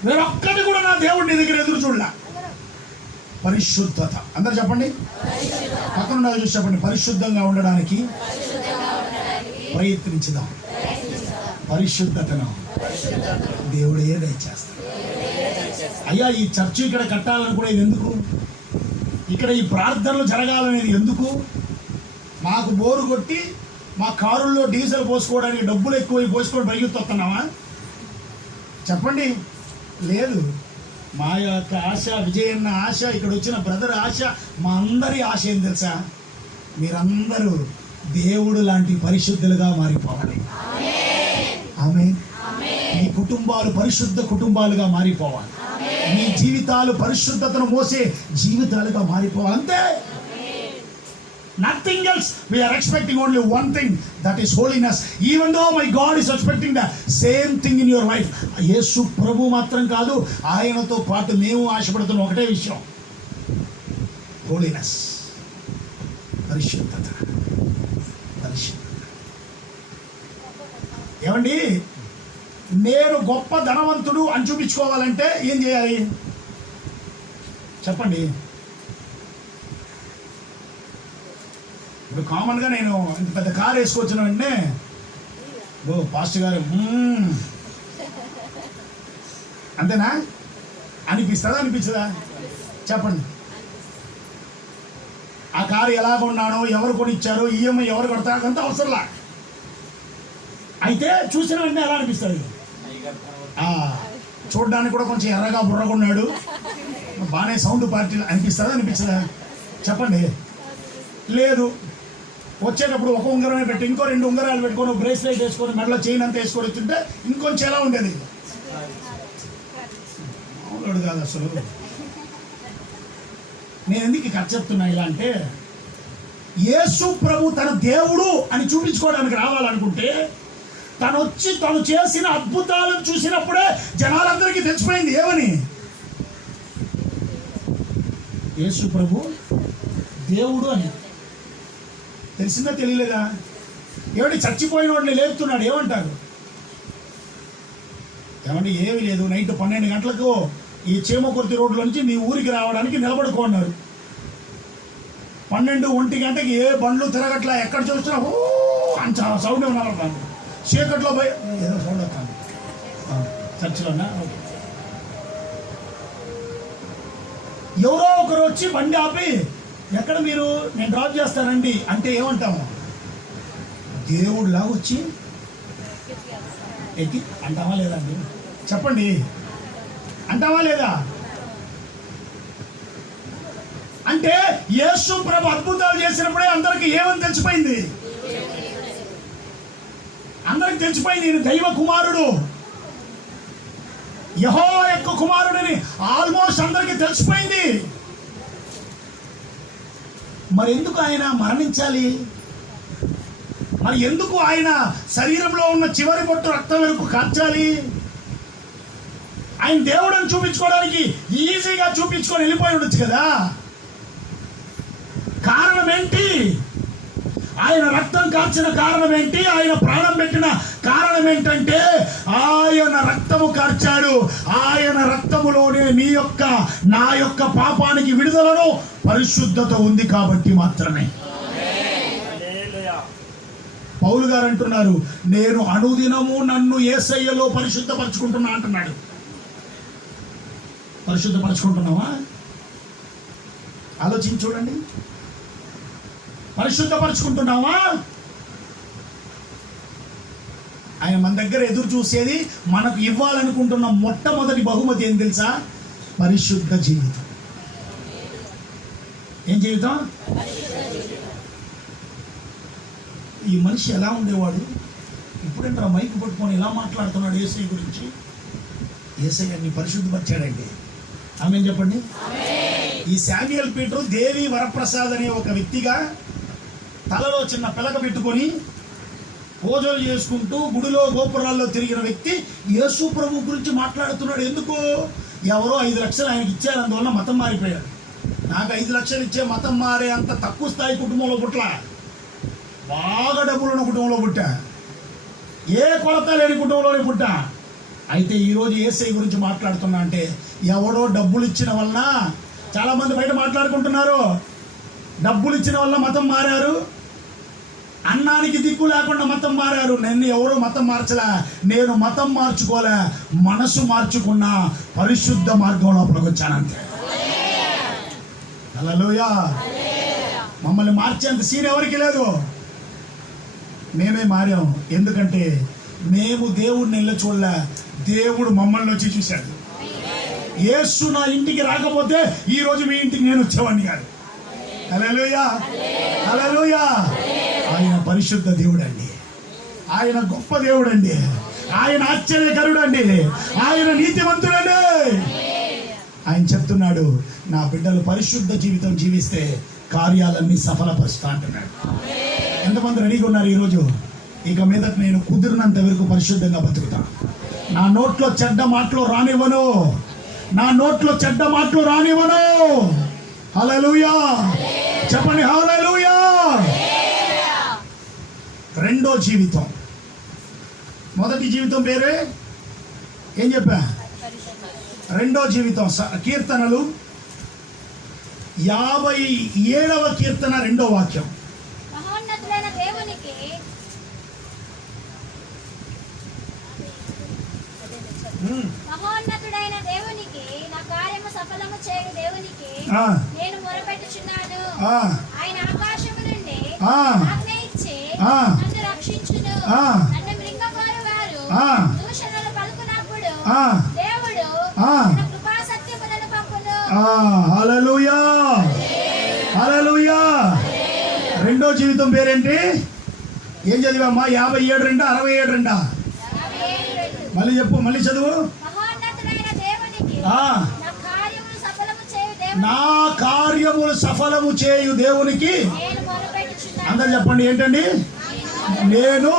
వేరొక్కటి కూడా నా దేవుడిని దగ్గర ఎదురు చూడలే. పరిశుద్ధత. అందరు చెప్పండి, పక్కన ఉండాలి చూసి చెప్పండి, పరిశుద్ధంగా ఉండడానికి ప్రయత్నించుదాం. పరిశుద్ధతను దేవుడే దయచేస్తాడు. అయ్యా, ఈ చర్చి ఇక్కడ కట్టాలనుకునేది ఎందుకు? ఇక్కడ ఈ ప్రార్థనలు జరగాలనేది ఎందుకు? మాకు బోరు కొట్టి మా కారుల్లో డీజిల్ పోసుకోవడానికి డబ్బులు ఎక్కువ పోసుకొని పరిగెత్తుతున్నామా? చెప్పండి. లేదు. మా యొక్క ఆశ, విజయన్న ఆశ, ఇక్కడ వచ్చిన బ్రదర్ ఆశ, మా అందరి ఆశ ఏం తెలుసా? మీరందరూ దేవుడు లాంటి పరిశుద్ధులుగా మారిపోవాలి. ఆమేన్. మీ కుటుంబాలు పరిశుద్ధ కుటుంబాలుగా మారిపోవాలి. మీ జీవితాలు పరిశుద్ధతను మోసే జీవితాలుగా మారిపోవాలి. అంతే. Nothing else. We are expecting only one thing, that is holiness. Even though my God is expecting the same thing in your life. యేసు ప్రభు మాత్రం కాదు, ఆయనతో పాటు మేము ఆశపడుతున్న ఒకటే విషయం, holiness. పరిశుద్ధత. పరిశుద్ధత. ఏమండి, నేను గొప్ప ధనవంతుడు అని చూపించుకోవాలంటే ఏం చేయాలి చెప్పండి? ఇప్పుడు కామన్గా నేను ఇంత పెద్ద కారు వేసుకొచ్చిన వెంటనే, ఓ పాస్టర్ గారు అంతేనా అనిపిస్తుందా? అనిపించదా? చెప్పండి. ఆ కారు ఎలా కొన్నానో, ఎవరు కొనిచ్చారో, ఈఎంఐ ఎవరు కొడతారో అంత అవసరంలా. అయితే చూసిన వెంటనే ఎలా అనిపిస్తుంది? చూడడానికి కూడా కొంచెం ఎర్రగా బుర్రకున్నాడు, బాగానే సౌండ్ పార్టీ అనిపిస్తుందా? అనిపించదా? చెప్పండి. లేదు. వచ్చేటప్పుడు ఒక ఉంగరమే పెట్టి ఇంకో 2 ఉంగరాలు పెట్టుకొని బ్రేస్లెట్ వేసుకొని మెడలో చైన్ అంతా వేసుకొని వచ్చింటే ఇంకొంచెం ఎలా ఉండేది? మామూలు కాదు అసలు. నేను ఎందుకు కథ చెప్తున్నా ఇలా అంటే, యేసు ప్రభు తన దేవుడు అని చూపించుకోవడానికి రావాలనుకుంటే, తను చేసిన అద్భుతాలను చూసినప్పుడే జనాలందరికీ తెలిసిపోయింది ఏమని? యేసు ప్రభు దేవుడు అని. తెలిసిందా? తెలియలేదా? ఏమంటే చచ్చిపోయిన వాడిని లేపుతున్నాడు, ఏమంటారు? ఏమంటే ఏమీ లేదు, నైట్ 12 గంటలకు ఈ చీమకుర్తి రోడ్లో నుంచి మీ ఊరికి రావడానికి నిలబడుకున్నారు. 12-1 గంటకి ఏ బండ్లు తిరగట్లా, ఎక్కడ చూసినా ఓ అంత సౌండ్ ఉన్నారు. చీకట్లో పోయి ఏదో సౌండ్ వస్తాను చర్చిలోనా. ఎవరో ఒకరు వచ్చి బండి ఆపి, ఎక్కడ మీరు, నేను డ్రాప్ చేస్తానండి అంటే ఏమంటాము? దేవుడిలా వచ్చి ఎక్కి అంటావా లేదా అండి? చెప్పండి, అంటావా లేదా? అంటే యేసు ప్రభు అద్భుతాలు చేసినప్పుడే అందరికి ఏమని తెలిసిపోయింది? అందరికి తెలిసిపోయింది ఈయన దైవ కుమారుడు, యెహోవా యొక్క కుమారుడని ఆల్మోస్ట్ అందరికీ తెలిసిపోయింది. మరి ఎందుకు ఆయన మరణించాలి? మరి ఎందుకు ఆయన శరీరంలో ఉన్న చివరి బొట్టు రక్తం వరకు కార్చాలి? ఆయన దేవుడని చూపించుకోవడానికి ఈజీగా చూపించుకొని వెళ్ళిపోయి ఉండొచ్చు కదా. కారణం ఏంటి? ఆయన రక్తం కార్చిన కారణం ఏంటి? ఆయన ప్రాణం పెట్టిన కారణం ఏంటంటే, ఆయన రక్తము కార్చాడు. ఆయన రక్తములోనే నీ యొక్క నా యొక్క పాపానికి విడుదలను, పరిశుద్ధత ఉంది కాబట్టి మాత్రమే. పౌలు గారు అంటున్నారు, నేను అనుదినము నన్ను యేసయ్యలో పరిశుద్ధపరచుకుంటున్నా అంటున్నాడు. పరిశుద్ధపరచుకుంటున్నావా? ఆలోచించి చూడండి. పరిశుద్ధపరచుకుంటున్నావా? ఆయన మన దగ్గర ఎదురు చూసేది, మనకు ఇవ్వాలనుకుంటున్న మొట్టమొదటి బహుమతి ఏం తెలుసా? పరిశుద్ధ జీవితం. ఏం జీవితం? ఈ మనిషి ఎలా ఉండేవాడు? ఇప్పుడేంట్రా మైక్ పట్టుకొని ఇలా మాట్లాడుతున్నాడు యేసయ్య గురించి? యేసయ్య ని పరిశుద్ధపరిచాడండి. ఆమేన్ చెప్పండి. ఈ శామ్యూయల్ పీటరు దేవి వరప్రసాద్ అనే ఒక వ్యక్తిగా తలలో చిన్న పిలక పెట్టుకొని పూజలు చేసుకుంటూ గుడిలో గోపురాల్లో తిరిగిన వ్యక్తి యేసు ప్రభు గురించి మాట్లాడుతున్నాడు. ఎందుకు? ఎవరో 5 లక్షలు ఆయనకి ఇచ్చారు, అందువల్ల మతం మారిపోయాడు. నాకు 5 లక్షలు ఇచ్చే మతం మారే అంత తక్కువ స్థాయి కుటుంబంలో పుట్టలా, బాగా డబ్బులున్న కుటుంబంలో పుట్టా, ఏ కొలత లేని కుటుంబంలోనే పుట్టా. అయితే ఈరోజు యేసయ్య గురించి మాట్లాడుతున్నా అంటే ఎవడో డబ్బులు ఇచ్చిన వలన, చాలామంది బయట మాట్లాడుకుంటున్నారు, డబ్బులు ఇచ్చిన వల్ల మతం మారారు, అన్నానికి దిక్కు లేకుండా మతం మారారు. నేను ఎవరో మతం మార్చలే, నేను మతం మార్చుకోలే, మనసు మార్చుకున్న పరిశుద్ధ మార్గంలో వచ్చానంతే. హల్లెలూయా. మమ్మల్ని మార్చేంత సీన్ ఎవరికి లేదు, మేమే మారాం. ఎందుకంటే మేము దేవుడిని వెళ్ళి చూడలే, దేవుడు మమ్మల్ని వచ్చి చూశాడు. యేసు నా ఇంటికి రాకపోతే ఈ రోజు మీ ఇంటికి నేను వచ్చేవాడిని కాదు. హల్లెలూయా, హల్లెలూయా. ఆయన పరిశుద్ధ దేవుడు అండి, ఆయన గొప్ప దేవుడు అండి, ఆయన ఆశ్చర్యకరుడు అండి, ఆయన నీతిమంతుడండి. ఆయన చెప్తున్నాడు, నా బిడ్డలు పరిశుద్ధ జీవితం జీవిస్తే కార్యాలన్నీ సఫలపరుస్తా అంటున్నాడు. ఎంతమంది రెడీగా ఉన్నారు ఈరోజు? ఇక మీద నేను కుదిరినంత వరకు పరిశుద్ధంగా బతుకుతా. నా నోట్లో చెడ్డ మాటలు రానివ్వను, నా నోట్లో చెడ్డ మాటలు రానివ్వను. హల్లెలూయా చెప్పండి, హల్లెలూయా. రెండో జీవితం. మొదటి జీవితం పేరే ఏం చెప్పా? రెండో జీవితం. కీర్తనలు 57వ కీర్తన 2వ వాక్యం. మహోన్నతుడైన దేవునికి నా కార్యము సఫలము చేయు దేవునికి నేను మొరపెట్టుచున్నాను. ఆయన ఆకాశము నుండి ఆజ్ఞ ఇచ్చి నన్ను రక్షించును. నన్ను మృంగగోరు వారు దూషణలు పలుకున్నప్పుడు దేవుడు తన కృపా సత్యములను పంపును. హల్లెలూయా, హల్లెలూయా. రెండో జీవితం పేరేంటి? ఏం చదివమ్మా? 57 67 మళ్ళీ చెప్పు, మళ్ళీ చదువు. నా కార్యములు సఫలము చేయు దేవునికి. అందరు చెప్పండి ఏంటండి? నేను.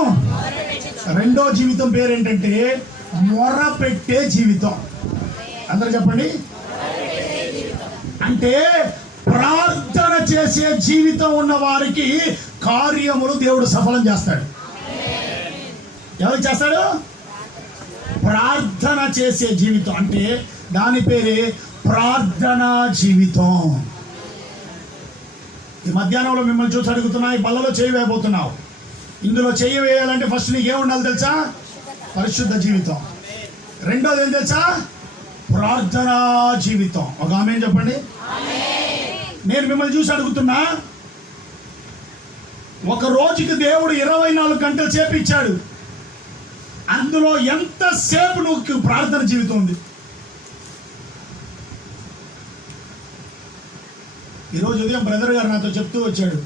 రెండో జీవితం పేరేంటంటే మొర్ర పెట్టే జీవితం. అందరు చెప్పండి. అంటే ప్రార్థన చేసే జీవితం ఉన్న వారికి కార్యములు దేవుడు సఫలం చేస్తాడు. ఎవరు చేస్తాడు? ప్రార్థన చేసే జీవితం అంటే దాని పేరే ప్రార్థనా జీవితం. ఈ మధ్యాహ్నంలో మిమ్మల్ని చూసి అడుగుతున్నా, ఈ బల్లలో చేయి వేయబోతున్నావు. ఇందులో చేయి వేయాలంటే ఫస్ట్ నీకేం ఉండాలి తెలుసా? పరిశుద్ధ జీవితం. రెండోది ఏం తెలుసా? ప్రార్థనా జీవితం. ఒక ఆమేన్ చెప్పండి. నేను మిమ్మల్ని చూసి అడుగుతున్నా, ఒక రోజుకి దేవుడు 24 గంటలు సేపు ఇచ్చాడు. అందులో ఎంతసేపు నువ్వు ప్రార్థన జీవితం ఉంది? ఈరోజు ఉదయం బ్రదర్ గారు నాతో చెప్తూ వచ్చాడు,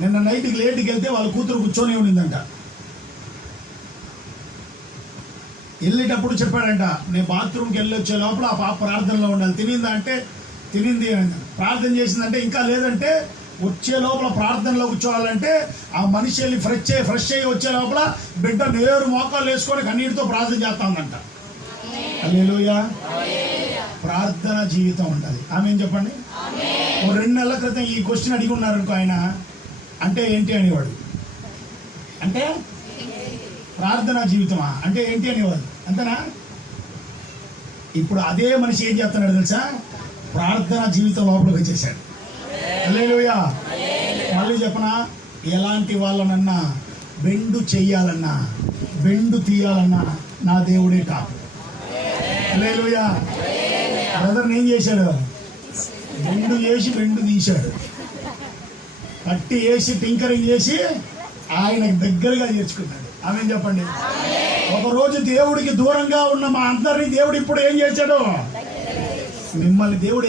నిన్న నైట్కి లేట్కి వెళ్తే వాళ్ళ కూతురు కూర్చొని ఉండిందంట. వెళ్ళేటప్పుడు చెప్పాడంట, నేను బాత్రూమ్కి వెళ్ళి వచ్చే లోపల ఆ పాప ప్రార్థనలో ఉండాలి. తినిందా అంటే తినింది. ప్రార్థన చేసిందంటే ఇంకా లేదంటే వచ్చే లోపల ప్రార్థనలో కూర్చోవాలంటే ఆ మనిషి వెళ్ళి ఫ్రెష్ అయ్యి వచ్చే లోపల బిడ్డ నేరు మోకాలు వేసుకొని కన్నీటితో ప్రార్థన చేస్తా ఉందంట. హల్లెలూయా. ప్రార్థన జీవితం ఉండాలి. ఆమేన్ చెప్పండి. 2 నెలల క్రితం ఈ క్వశ్చన్ అడిగి ఉన్నారు అనుకో, ఆయన అంటే ఏంటి అనేవాడు. అంటే ప్రార్థనా జీవితమా అంటే ఏంటి అనేవాడు, అంతేనా? ఇప్పుడు అదే మనిషి ఏం చేస్తున్నాడు తెలుసా? ప్రార్థనా జీవితం లోపలికి వచ్చేసాడు. హల్లెలూయా. మళ్ళీ చెప్పనా, ఎలాంటి వాళ్ళనన్నా బెండు చెయ్యాలన్నా బెండు తీయాలన్నా నా దేవుడే కాదు. హల్లెలూయా. బ్రదర్ని ఏం చేశాడు? బెండు చేసి బెండు తీశాడు, కట్టి వేసి టింకరింగ్ చేసి ఆయనకు దగ్గరగా చేర్చుకున్నాడు. ఆమేన్ చెప్పండి. ఒకరోజు దేవుడికి దూరంగా ఉన్న మా అందరినీ దేవుడు ఇప్పుడు ఏం చేశాడు? మిమ్మల్ని దేవుడు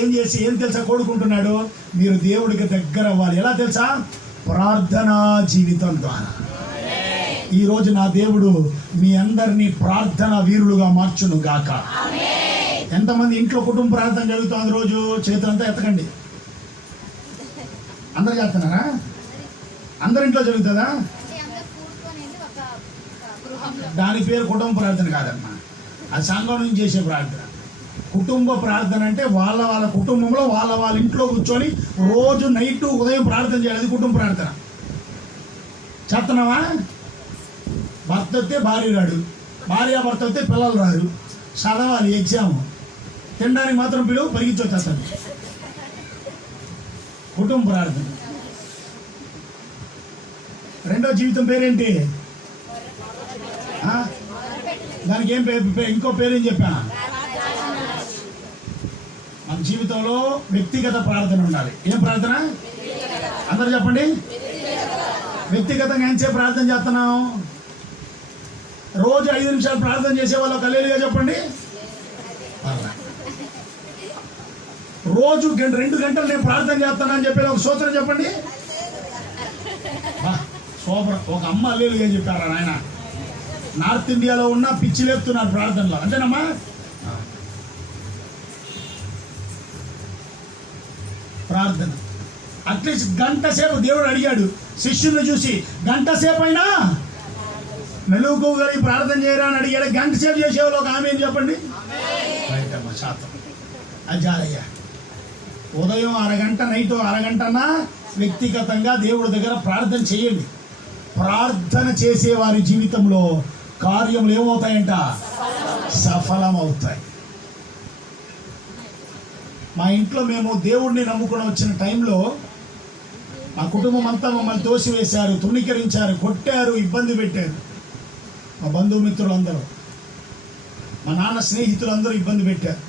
ఏం తెలుసా కోరుకుంటున్నాడు? మీరు దేవుడికి దగ్గర అవ్వాలి. ఎలా తెలుసా? ప్రార్థనా జీవితం ద్వారా. ఈరోజు నా దేవుడు మీ అందరినీ ప్రార్థనా వీరులుగా మార్చును గాక. ఎంతమంది ఇంట్లో కుటుంబ ప్రార్థన జరుగుతుంది రోజు? చేతులంతా ఎత్తకండి. అందరు చేస్తున్నారా? అందరి ఇంట్లో జరుగుతుందా? దాని పేరు కుటుంబ ప్రార్థన కాదమ్మా, అది సంఘం నుంచి చేసే ప్రార్థన. కుటుంబ ప్రార్థన అంటే వాళ్ళ కుటుంబంలో వాళ్ళ ఇంట్లో కూర్చొని రోజు నైట్ ఉదయం ప్రార్థన చేయాలి, అది కుటుంబ ప్రార్థన. చేస్తున్నావా? భర్త వస్తే భార్య రాడు, భార్య భర్త వస్తే పిల్లలు రారు, చదవాలి ఎగ్జామ్, తినడానికి మాత్రం పిలువు పరిగించొచ్చేస్తాను. కుటుంబ ప్రార్థన. రెండో జీవితం పేరేంటి? దానికి ఏం పేరు? ఇంకో పేరేం చెప్పా? మన జీవితంలో వ్యక్తిగత ప్రార్థన ఉండాలి. ఏం ప్రార్థన? అందరూ చెప్పండి. వ్యక్తిగతంగా ఎంతసేపు ప్రార్థన చేస్తున్నాం? రోజు 5 నిమిషాలు ప్రార్థన చేసే వాళ్ళు హల్లెలూయా చెప్పండి. రోజు 2 గంటలు నేను ప్రార్థన చేస్తానని చెప్పి ఒక సూత్రం చెప్పండి. సూపర్. ఒక అమ్మ హల్లెలూయా చెప్పారా నాయన. నార్త్ ఇండియాలో ఉన్న పిచ్చి లేపుతున్నారు ప్రార్థనలో, అంతేనమ్మా? ప్రార్థన అట్లీస్ట్ గంట సేపు దేవుడు అడిగాడు శిష్యుల్ని చూసి, గంట సేపు అయినా మెలుగు గారి ప్రార్థన చేయరా అని అడిగాడు. గంట సేపు చేసేవాళ్ళు ఒక ఆమె ఏం చెప్పండి. రైటమ్మా, శాతం అది జాలయ్యా. ఉదయం అరగంట, నైట్ అరగంటన్నా వ్యక్తిగతంగా దేవుడి దగ్గర ప్రార్థన చేయండి. ప్రార్థన చేసే వారి జీవితంలో కార్యములు ఏమవుతాయంట? సఫలం అవుతాయి. మా ఇంట్లో మేము దేవుడిని నమ్ముకుని వచ్చిన టైంలో మా కుటుంబం అంతా మమ్మల్ని తోసివేశారు, తృణీకరించారు, కొట్టారు, ఇబ్బంది పెట్టారు. మా బంధుమిత్రులందరూ, మా నాన్న స్నేహితులందరూ ఇబ్బంది పెట్టారు.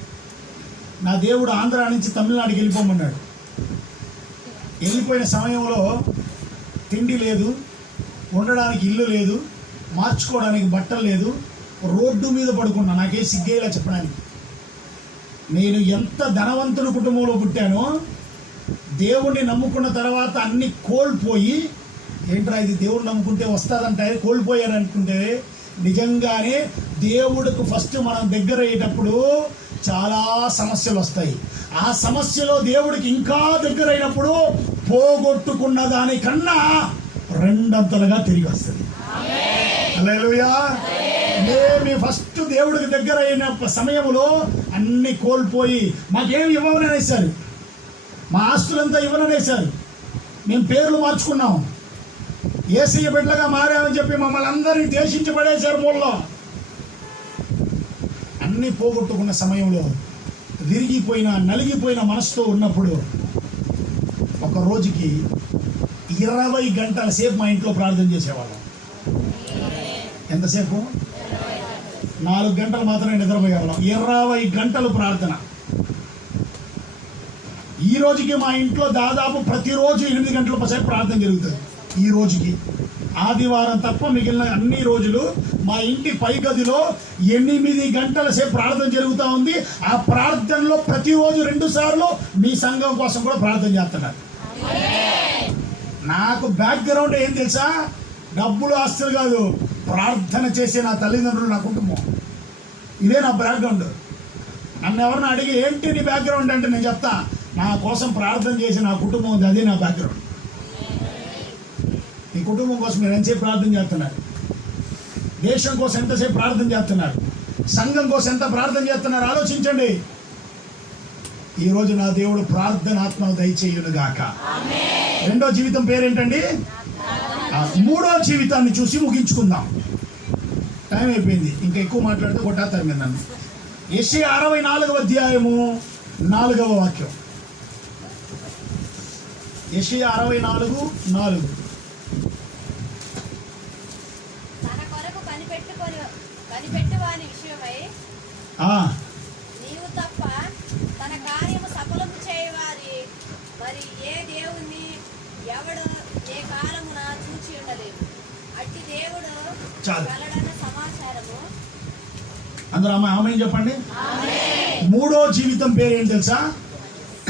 నా దేవుడు ఆంధ్ర నుంచి తమిళనాడుకి వెళ్ళిపోమన్నాడు. వెళ్ళిపోయిన సమయంలో తిండి లేదు, ఉండడానికి ఇల్లు లేదు, మార్చుకోవడానికి బట్టలు లేదు, రోడ్డు మీద పడుకున్నా. నాకే సిగ్గేలా చెప్పడానికి. నేను ఎంత ధనవంతుని కుటుంబంలో పుట్టానో, దేవుణ్ణి నమ్ముకున్న తర్వాత అన్ని కోల్పోయి, ఏంట్రా ఇది దేవుడు నమ్ముకుంటే వస్తుందంటే కోల్పోయారు అనుకుంటే, నిజంగానే దేవుడికి ఫస్ట్ మనం దగ్గర అయ్యేటప్పుడు చాలా సమస్యలు వస్తాయి. ఆ సమస్యలో దేవుడికి ఇంకా దగ్గర అయినప్పుడు పోగొట్టుకున్న దానికన్నా 2 అంతలుగా తిరిగి వస్తుంది. హల్లెలూయా. మేము ఫస్ట్ దేవుడికి దగ్గర అయిన సమయంలో అన్ని కోల్పోయి మాకేమి ఇవ్వమని అనేసారు, మా ఆస్తులంతా ఇవ్వననేసారు, మేము పేర్లు మార్చుకున్నాం, యేసయ్య బిడ్డలుగా మారామని చెప్పి మమ్మల్ని అందరినీ దేశించి పడేశారు మూలలో. అన్నీ పోగొట్టుకున్న సమయంలో విరిగిపోయిన నలిగిపోయిన మనసుతో ఉన్నప్పుడు ఒక రోజుకి 20 గంటల సేపు మా ఇంట్లో ప్రార్థన చేసేవాళ్ళం. ఎంతసేపు? 4 గంటలు మాత్రమే నిద్రపోయేవాళ్ళం. 20 గంటలు ప్రార్థన. ఈ రోజుకి మా ఇంట్లో దాదాపు ప్రతిరోజు 8 గంటల సేపు ప్రార్థన జరుగుతుంది. ఈ రోజుకి ఆదివారం తప్ప మిగిలిన అన్ని రోజులు మా ఇంటి పై గదిలో 8 గంటల సేపు ప్రార్థన జరుగుతూ ఉంది. ఆ ప్రార్థనలో ప్రతిరోజు 2 సార్లు మీ సంఘం కోసం కూడా ప్రార్థన చేస్తున్నారు. నాకు బ్యాక్గ్రౌండ్ ఏం తెలుసా? డబ్బులు ఆస్తులు కాదు, ప్రార్థన చేసే నా తల్లిదండ్రులు, నా కుటుంబం. ఇదే నా బ్యాక్గ్రౌండ్. నన్ను ఎవరిని అడిగి ఏంటి నీ బ్యాక్గ్రౌండ్ అంటే నేను చెప్తా, నా కోసం ప్రార్థన చేసి నా కుటుంబం ఉంది, అదే నా బ్యాక్గ్రౌండ్. ఈ కుటుంబం కోసం మీరు ఎంతసేపు ప్రార్థన చేస్తున్నారు? దేశం కోసం ఎంతసేపు ప్రార్థన చేస్తున్నారు? సంఘం కోసం ఎంత ప్రార్థన చేస్తున్నారు? ఆలోచించండి. ఈరోజు నా దేవుడు ప్రార్థన ఆత్మను దయచేయును గాక. రెండో జీవితం పేరేంటండి? మూడో జీవితాన్ని చూసి ముగించుకుందాం. టైం అయిపోయింది, ఇంకా ఎక్కువ మాట్లాడితే కొట్టేస్తారు మీరు నన్ను. యెషయా 64వ అధ్యాయము 4వ వాక్యం. యెషయా 64:4. తన కొరకు కనిపెట్టువాని విషయమై నీవు తప్ప తన కార్యము సఫలము చేయవారి మరి ఏ దేవుణ్ణి ఎవడు ఏ కాలమున చూచి ఉండలేదు. అట్టి దేవుడు కలడన్న సమాచారము. అందరూ ఆమేన్ చెప్పండి. మూడో జీవితం పేరేంటి తెలుసా?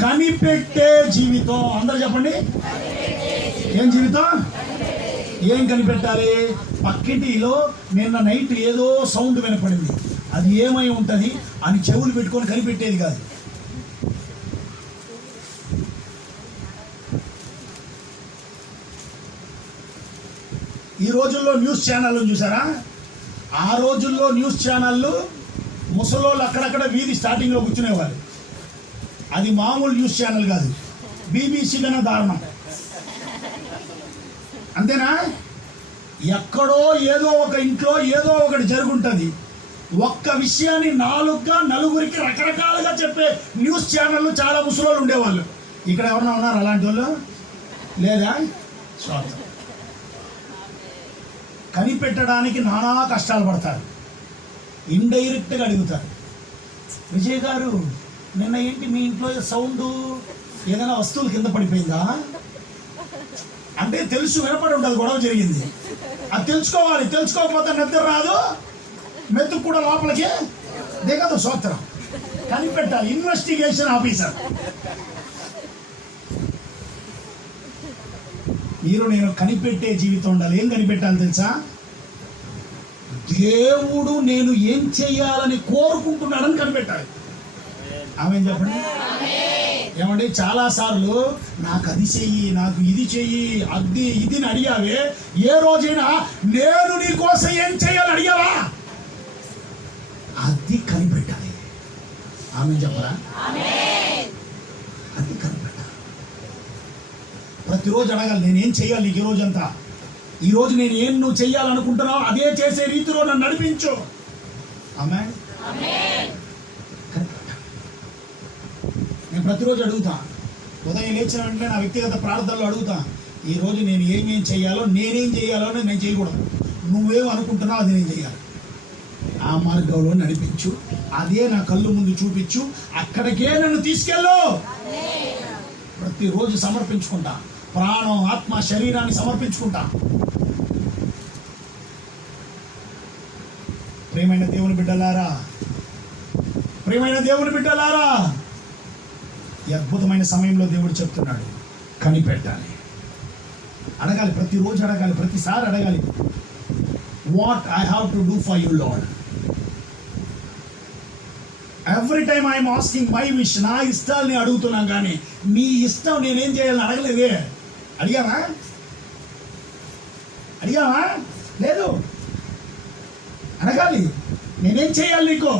కనిపెట్టే జీవితం. అందరూ చెప్పండి. ఏం జీవితం? ఏం కనిపెట్టాలి? పక్కింటిలో నిన్న నైట్ ఏదో సౌండ్ వినపడింది, అది ఏమై ఉంటుంది అని చెవులు పెట్టుకొని కనిపెట్టేది కాదు. ఈ రోజుల్లో న్యూస్ ఛానల్ చూసారా? ఆ రోజుల్లో న్యూస్ ఛానళ్ళు ముసలోళ్ళు అక్కడక్కడ వీధి స్టార్టింగ్లో కూర్చునేవాళ్ళు. అది మామూలు న్యూస్ ఛానల్ కాదు, BBC కన్నా దారుణం. అంతేనా? ఎక్కడో ఏదో ఒక ఇంట్లో ఏదో ఒకటి జరుగుంటుంది. ఒక్క విషయాన్ని నలుగురికి రకరకాలుగా చెప్పే న్యూస్ ఛానళ్ళు చాలా ముసలోళ్ళు ఉండేవాళ్ళు. ఇక్కడ ఎవరన్నా ఉన్నారు అలాంటి వాళ్ళు? లేదా? స్వాగతం. కనిపెట్టడానికి నానా కష్టాలు పడతారు. ఇండైరెక్ట్గా అడుగుతారు, విజయ్ గారు నిన్న ఏంటి మీ ఇంట్లో సౌండ్, ఏదైనా వస్తువులు కింద పడిపోయిందా అంటే తెలుసు, వినపడి ఉంటుంది గొడవ జరిగింది. అది తెలుసుకోవాలి. తెలుసుకోకపోతే నిద్ర రాదు, మెతుకు కూడా లోపలికి దిగదు. సూత్రం కనిపెట్టాలి. Investigation officer. మీరు నేను కనిపెట్టే జీవితం ఉండాలి. ఏం కనిపెట్టాలి తెలుసా? దేవుడు నేను ఏం చెయ్యాలని కోరుకుంటున్నాడని కనిపెట్టాలి. ఆమె చెప్పండి. ఏమండి, చాలా సార్లు నాకు అది చెయ్యి, నాకు ఇది చెయ్యి, అది ఇది అడిగావే, ఏ రోజైనా నేను నీ కోసం ఏం చెయ్యాలని అడిగావా? అది కనిపెట్టాలి. ఆమె చెప్పరా? అది కనిపెట్టాలి. ప్రతిరోజు అడగాలి, నేనేం చెయ్యాలి నీకు ఈ రోజంతా, ఈ రోజు నేను ఏం నువ్వు చెయ్యాలనుకుంటున్నావు అదే చేసే రీతిలో నన్ను నడిపించు. ఆమె నేను ప్రతిరోజు అడుగుతా. ఉదయం లేచిన వెంటనే నా వ్యక్తిగత ప్రార్థనలో అడుగుతా, ఈరోజు నేను ఏమేం చెయ్యాలో, నేనేం చెయ్యాలో నేను చేయకూడదు, నువ్వేం అనుకుంటున్నావు అది నేను చెయ్యాలి. ఆ మార్గంలో నడిపించు, అదే నా కళ్ళు ముందు చూపించు, అక్కడికే నన్ను తీసుకెళ్ళు. ప్రతిరోజు సమర్పించుకుంటా. ప్రాణం, ఆత్మ, శరీరాన్ని సమర్పించుకుంటా. ప్రియమైన దేవుని బిడ్డలారా, ప్రియమైన దేవుని బిడ్డలారా, ఈ అద్భుతమైన సమయంలో దేవుడు చెప్తున్నాడు, కనిపెట్టాలి. అడగాలి, ప్రతిరోజు అడగాలి, ప్రతిసారి అడగాలి. What I have to do for you lord. Every time I'm asking my wish. నా ఇష్టాలని అడుగుతున్నాను, కానీ నీ ఇష్టం నేనేం చేయాలని అడగలేదే. అడిగావా? లేదు. అడగాలి, నేనేం చేయాలి నీకు.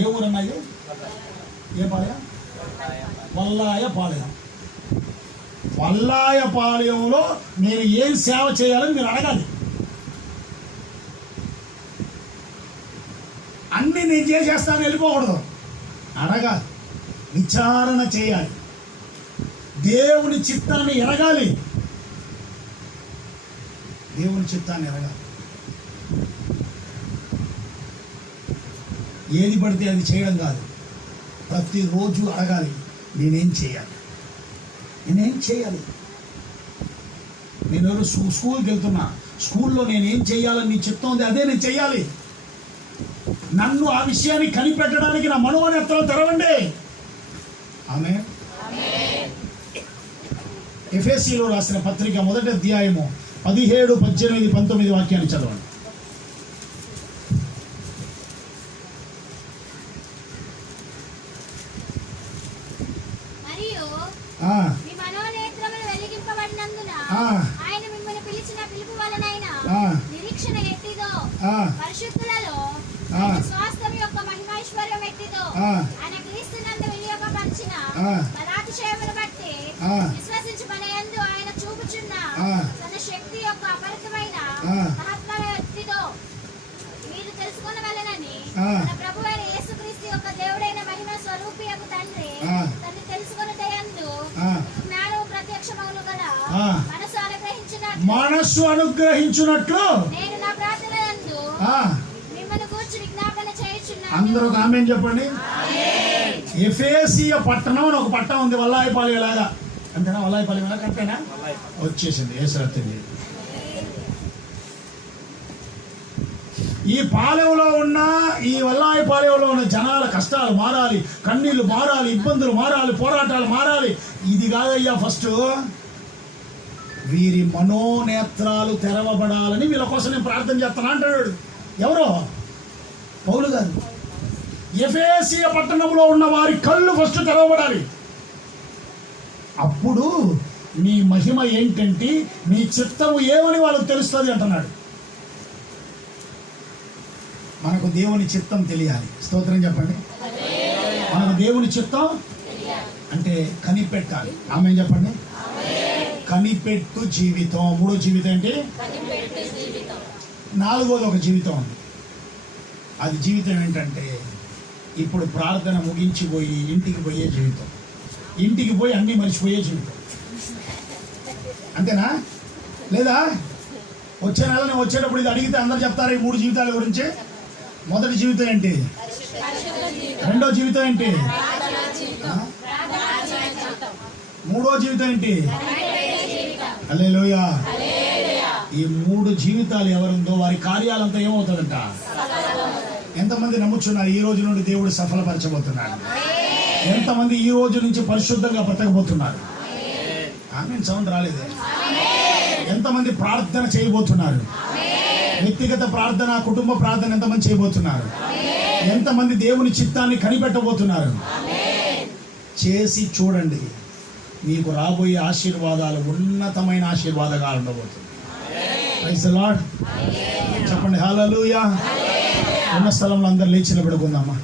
ఏ ఊరన్నాయి? ఏ పాలెం? వల్లాయపాలెం. వల్లాయపాలెంలో నేను ఏం సేవ చేయాలని మీరు అడగాలి. అన్నీ నేను చేసేస్తాను వెళ్ళిపోకూడదు. అడగాలి, విచారణ చేయాలి, దేవుని చిత్తాన్ని ఎరగాలి. దేవుని చిత్తాన్ని ఎరగాలి. ఏది పడితే అది చేయడం కాదు. ప్రతిరోజు అడగాలి, నేనేం చేయాలి. నేను స్కూల్కి వెళ్తున్నా, స్కూల్లో నేనేం చేయాలని నీ చిత్తం ఉంది, అదే నేను చెయ్యాలి. నన్ను ఆ విషయాన్ని కనిపెట్టడానికి నా మనోనేత్రాలు తెరవండి. ఆమె ఎఫెసీలో రాసిన పత్రిక 1వ అధ్యాయము 17, 18, 19 వాక్యాన్ని చదవండి. ఆయన మిమ్మల్ని పిలిచిన పిలుపు వలనైన నిరీక్షణ ఎట్టిదో, పరిశుద్ధులలో స్వాస్థ్యం యొక్క మహిమైశ్వర్యం ఎట్టిదో, ఆయన క్రీస్తునందు వినియోగపరిచిన పరాతిశయమును బట్టి విశ్వసించి మన యందు ఆయన చూపుచున్న తన శక్తి యొక్క అపరితమైన మహత్వం ఎట్టిదో మీరు తెలుసుకొనవలెనని మన ప్రభువైన యేసుక్రీస్తు యొక్క దేవుడైన మహిమ స్వరూపియగు తండ్రి తను తెలుసుకొనుటయందు జ్ఞానము ప్రత్యక్షమగును గల మనస్సు అనుగ్రహించున్నట్లు నేను నా ప్రార్థనలందు మిమ్మల్ని గూర్చి విజ్ఞాపన చేయుచున్నాను. అందరూ ఆమేన్ చెప్పండి. ఎఫెసీయ పట్టణం అని ఒక పట్టణం ఉంది, వల్లాయపాలెం లాగా. అంతేనా? వల్లాయపాలెం లాగా కరెక్టేనా? వచ్చేసింది. ఏసరత్తుంది. ఈ పాలెంలో ఉన్న, ఈ వల్లాయపాలెంలో ఉన్న జనాల కష్టాలు మారాలి, కన్నీళ్లు మారాలి, ఇబ్బందులు మారాలి, పోరాటాలు మారాలి. ఇది కాదయ్యా, ఫస్ట్ వీరి మనోనేత్రాలు తెరవబడాలని వీళ్ళ కోసం నేను ప్రార్థన చేస్తాను అంటాడు. ఎవరో? పౌలు గారు. ఎఫెసీయ పట్టణంలో ఉన్న వారి కళ్ళు ఫస్ట్ తెరవబడాలి. అప్పుడు నీ మహిమ ఏంటంటే నీ చిత్తము ఏమని వాళ్ళకు తెలుస్తుంది అంటున్నాడు. మనకు దేవుని చిత్తం తెలియాలి. స్తోత్రం చెప్పండి. మనకు దేవుని చిత్తం అంటే కనిపెట్టాలి. ఆమేన్ చెప్పండి. కనిపెట్టు జీవితం. మూడో జీవితం ఏంటి? నాలుగోది ఒక జీవితం ఉంది. అది జీవితం ఏంటంటే ఇప్పుడు ప్రార్థన ముగించిపోయి ఇంటికి పోయే జీవితం. ఇంటికి పోయి అన్నీ మర్చిపోయే జీవితం. అంతేనా? లేదా వచ్చే నెల నేను వచ్చేటప్పుడు ఇది అడిగితే అందరు చెప్తారు ఈ మూడు జీవితాల గురించి. మొదటి జీవితం ఏంటి? రెండో జీవితం ఏంటి? మూడో జీవితం ఏంటి? హల్లెలూయా. ఈ మూడు జీవితాలు ఎవరుందో వారి కార్యాలంతా ఏమవుతుందంట? ఎంతమంది నమ్ముచున్నారు ఈ రోజు నుండి దేవుడు సఫలపరచబోతున్నాడు? ఎంతమంది ఈ రోజు నుంచి పరిశుద్ధంగా బ్రతకబోతున్నారు? ఆమేన్ సౌండ్ రాలేదే. ఎంతమంది ప్రార్థన చేయబోతున్నారు? వ్యక్తిగత ప్రార్థన, కుటుంబ ప్రార్థన ఎంతమంది చేయబోతున్నారు? ఎంతమంది దేవుని చిత్తాన్ని కనిపెట్టబోతున్నారు? చేసి చూడండి, మీకు రాబోయే ఆశీర్వాదాలు ఉన్నతమైన ఆశీర్వాదాలుగా ఉండబోతుంది. Praise the lord. చెప్పండి హల్లెలూయా. ఉన్న స్థలంలో అందరు లేచి నిలబడుకుందామా.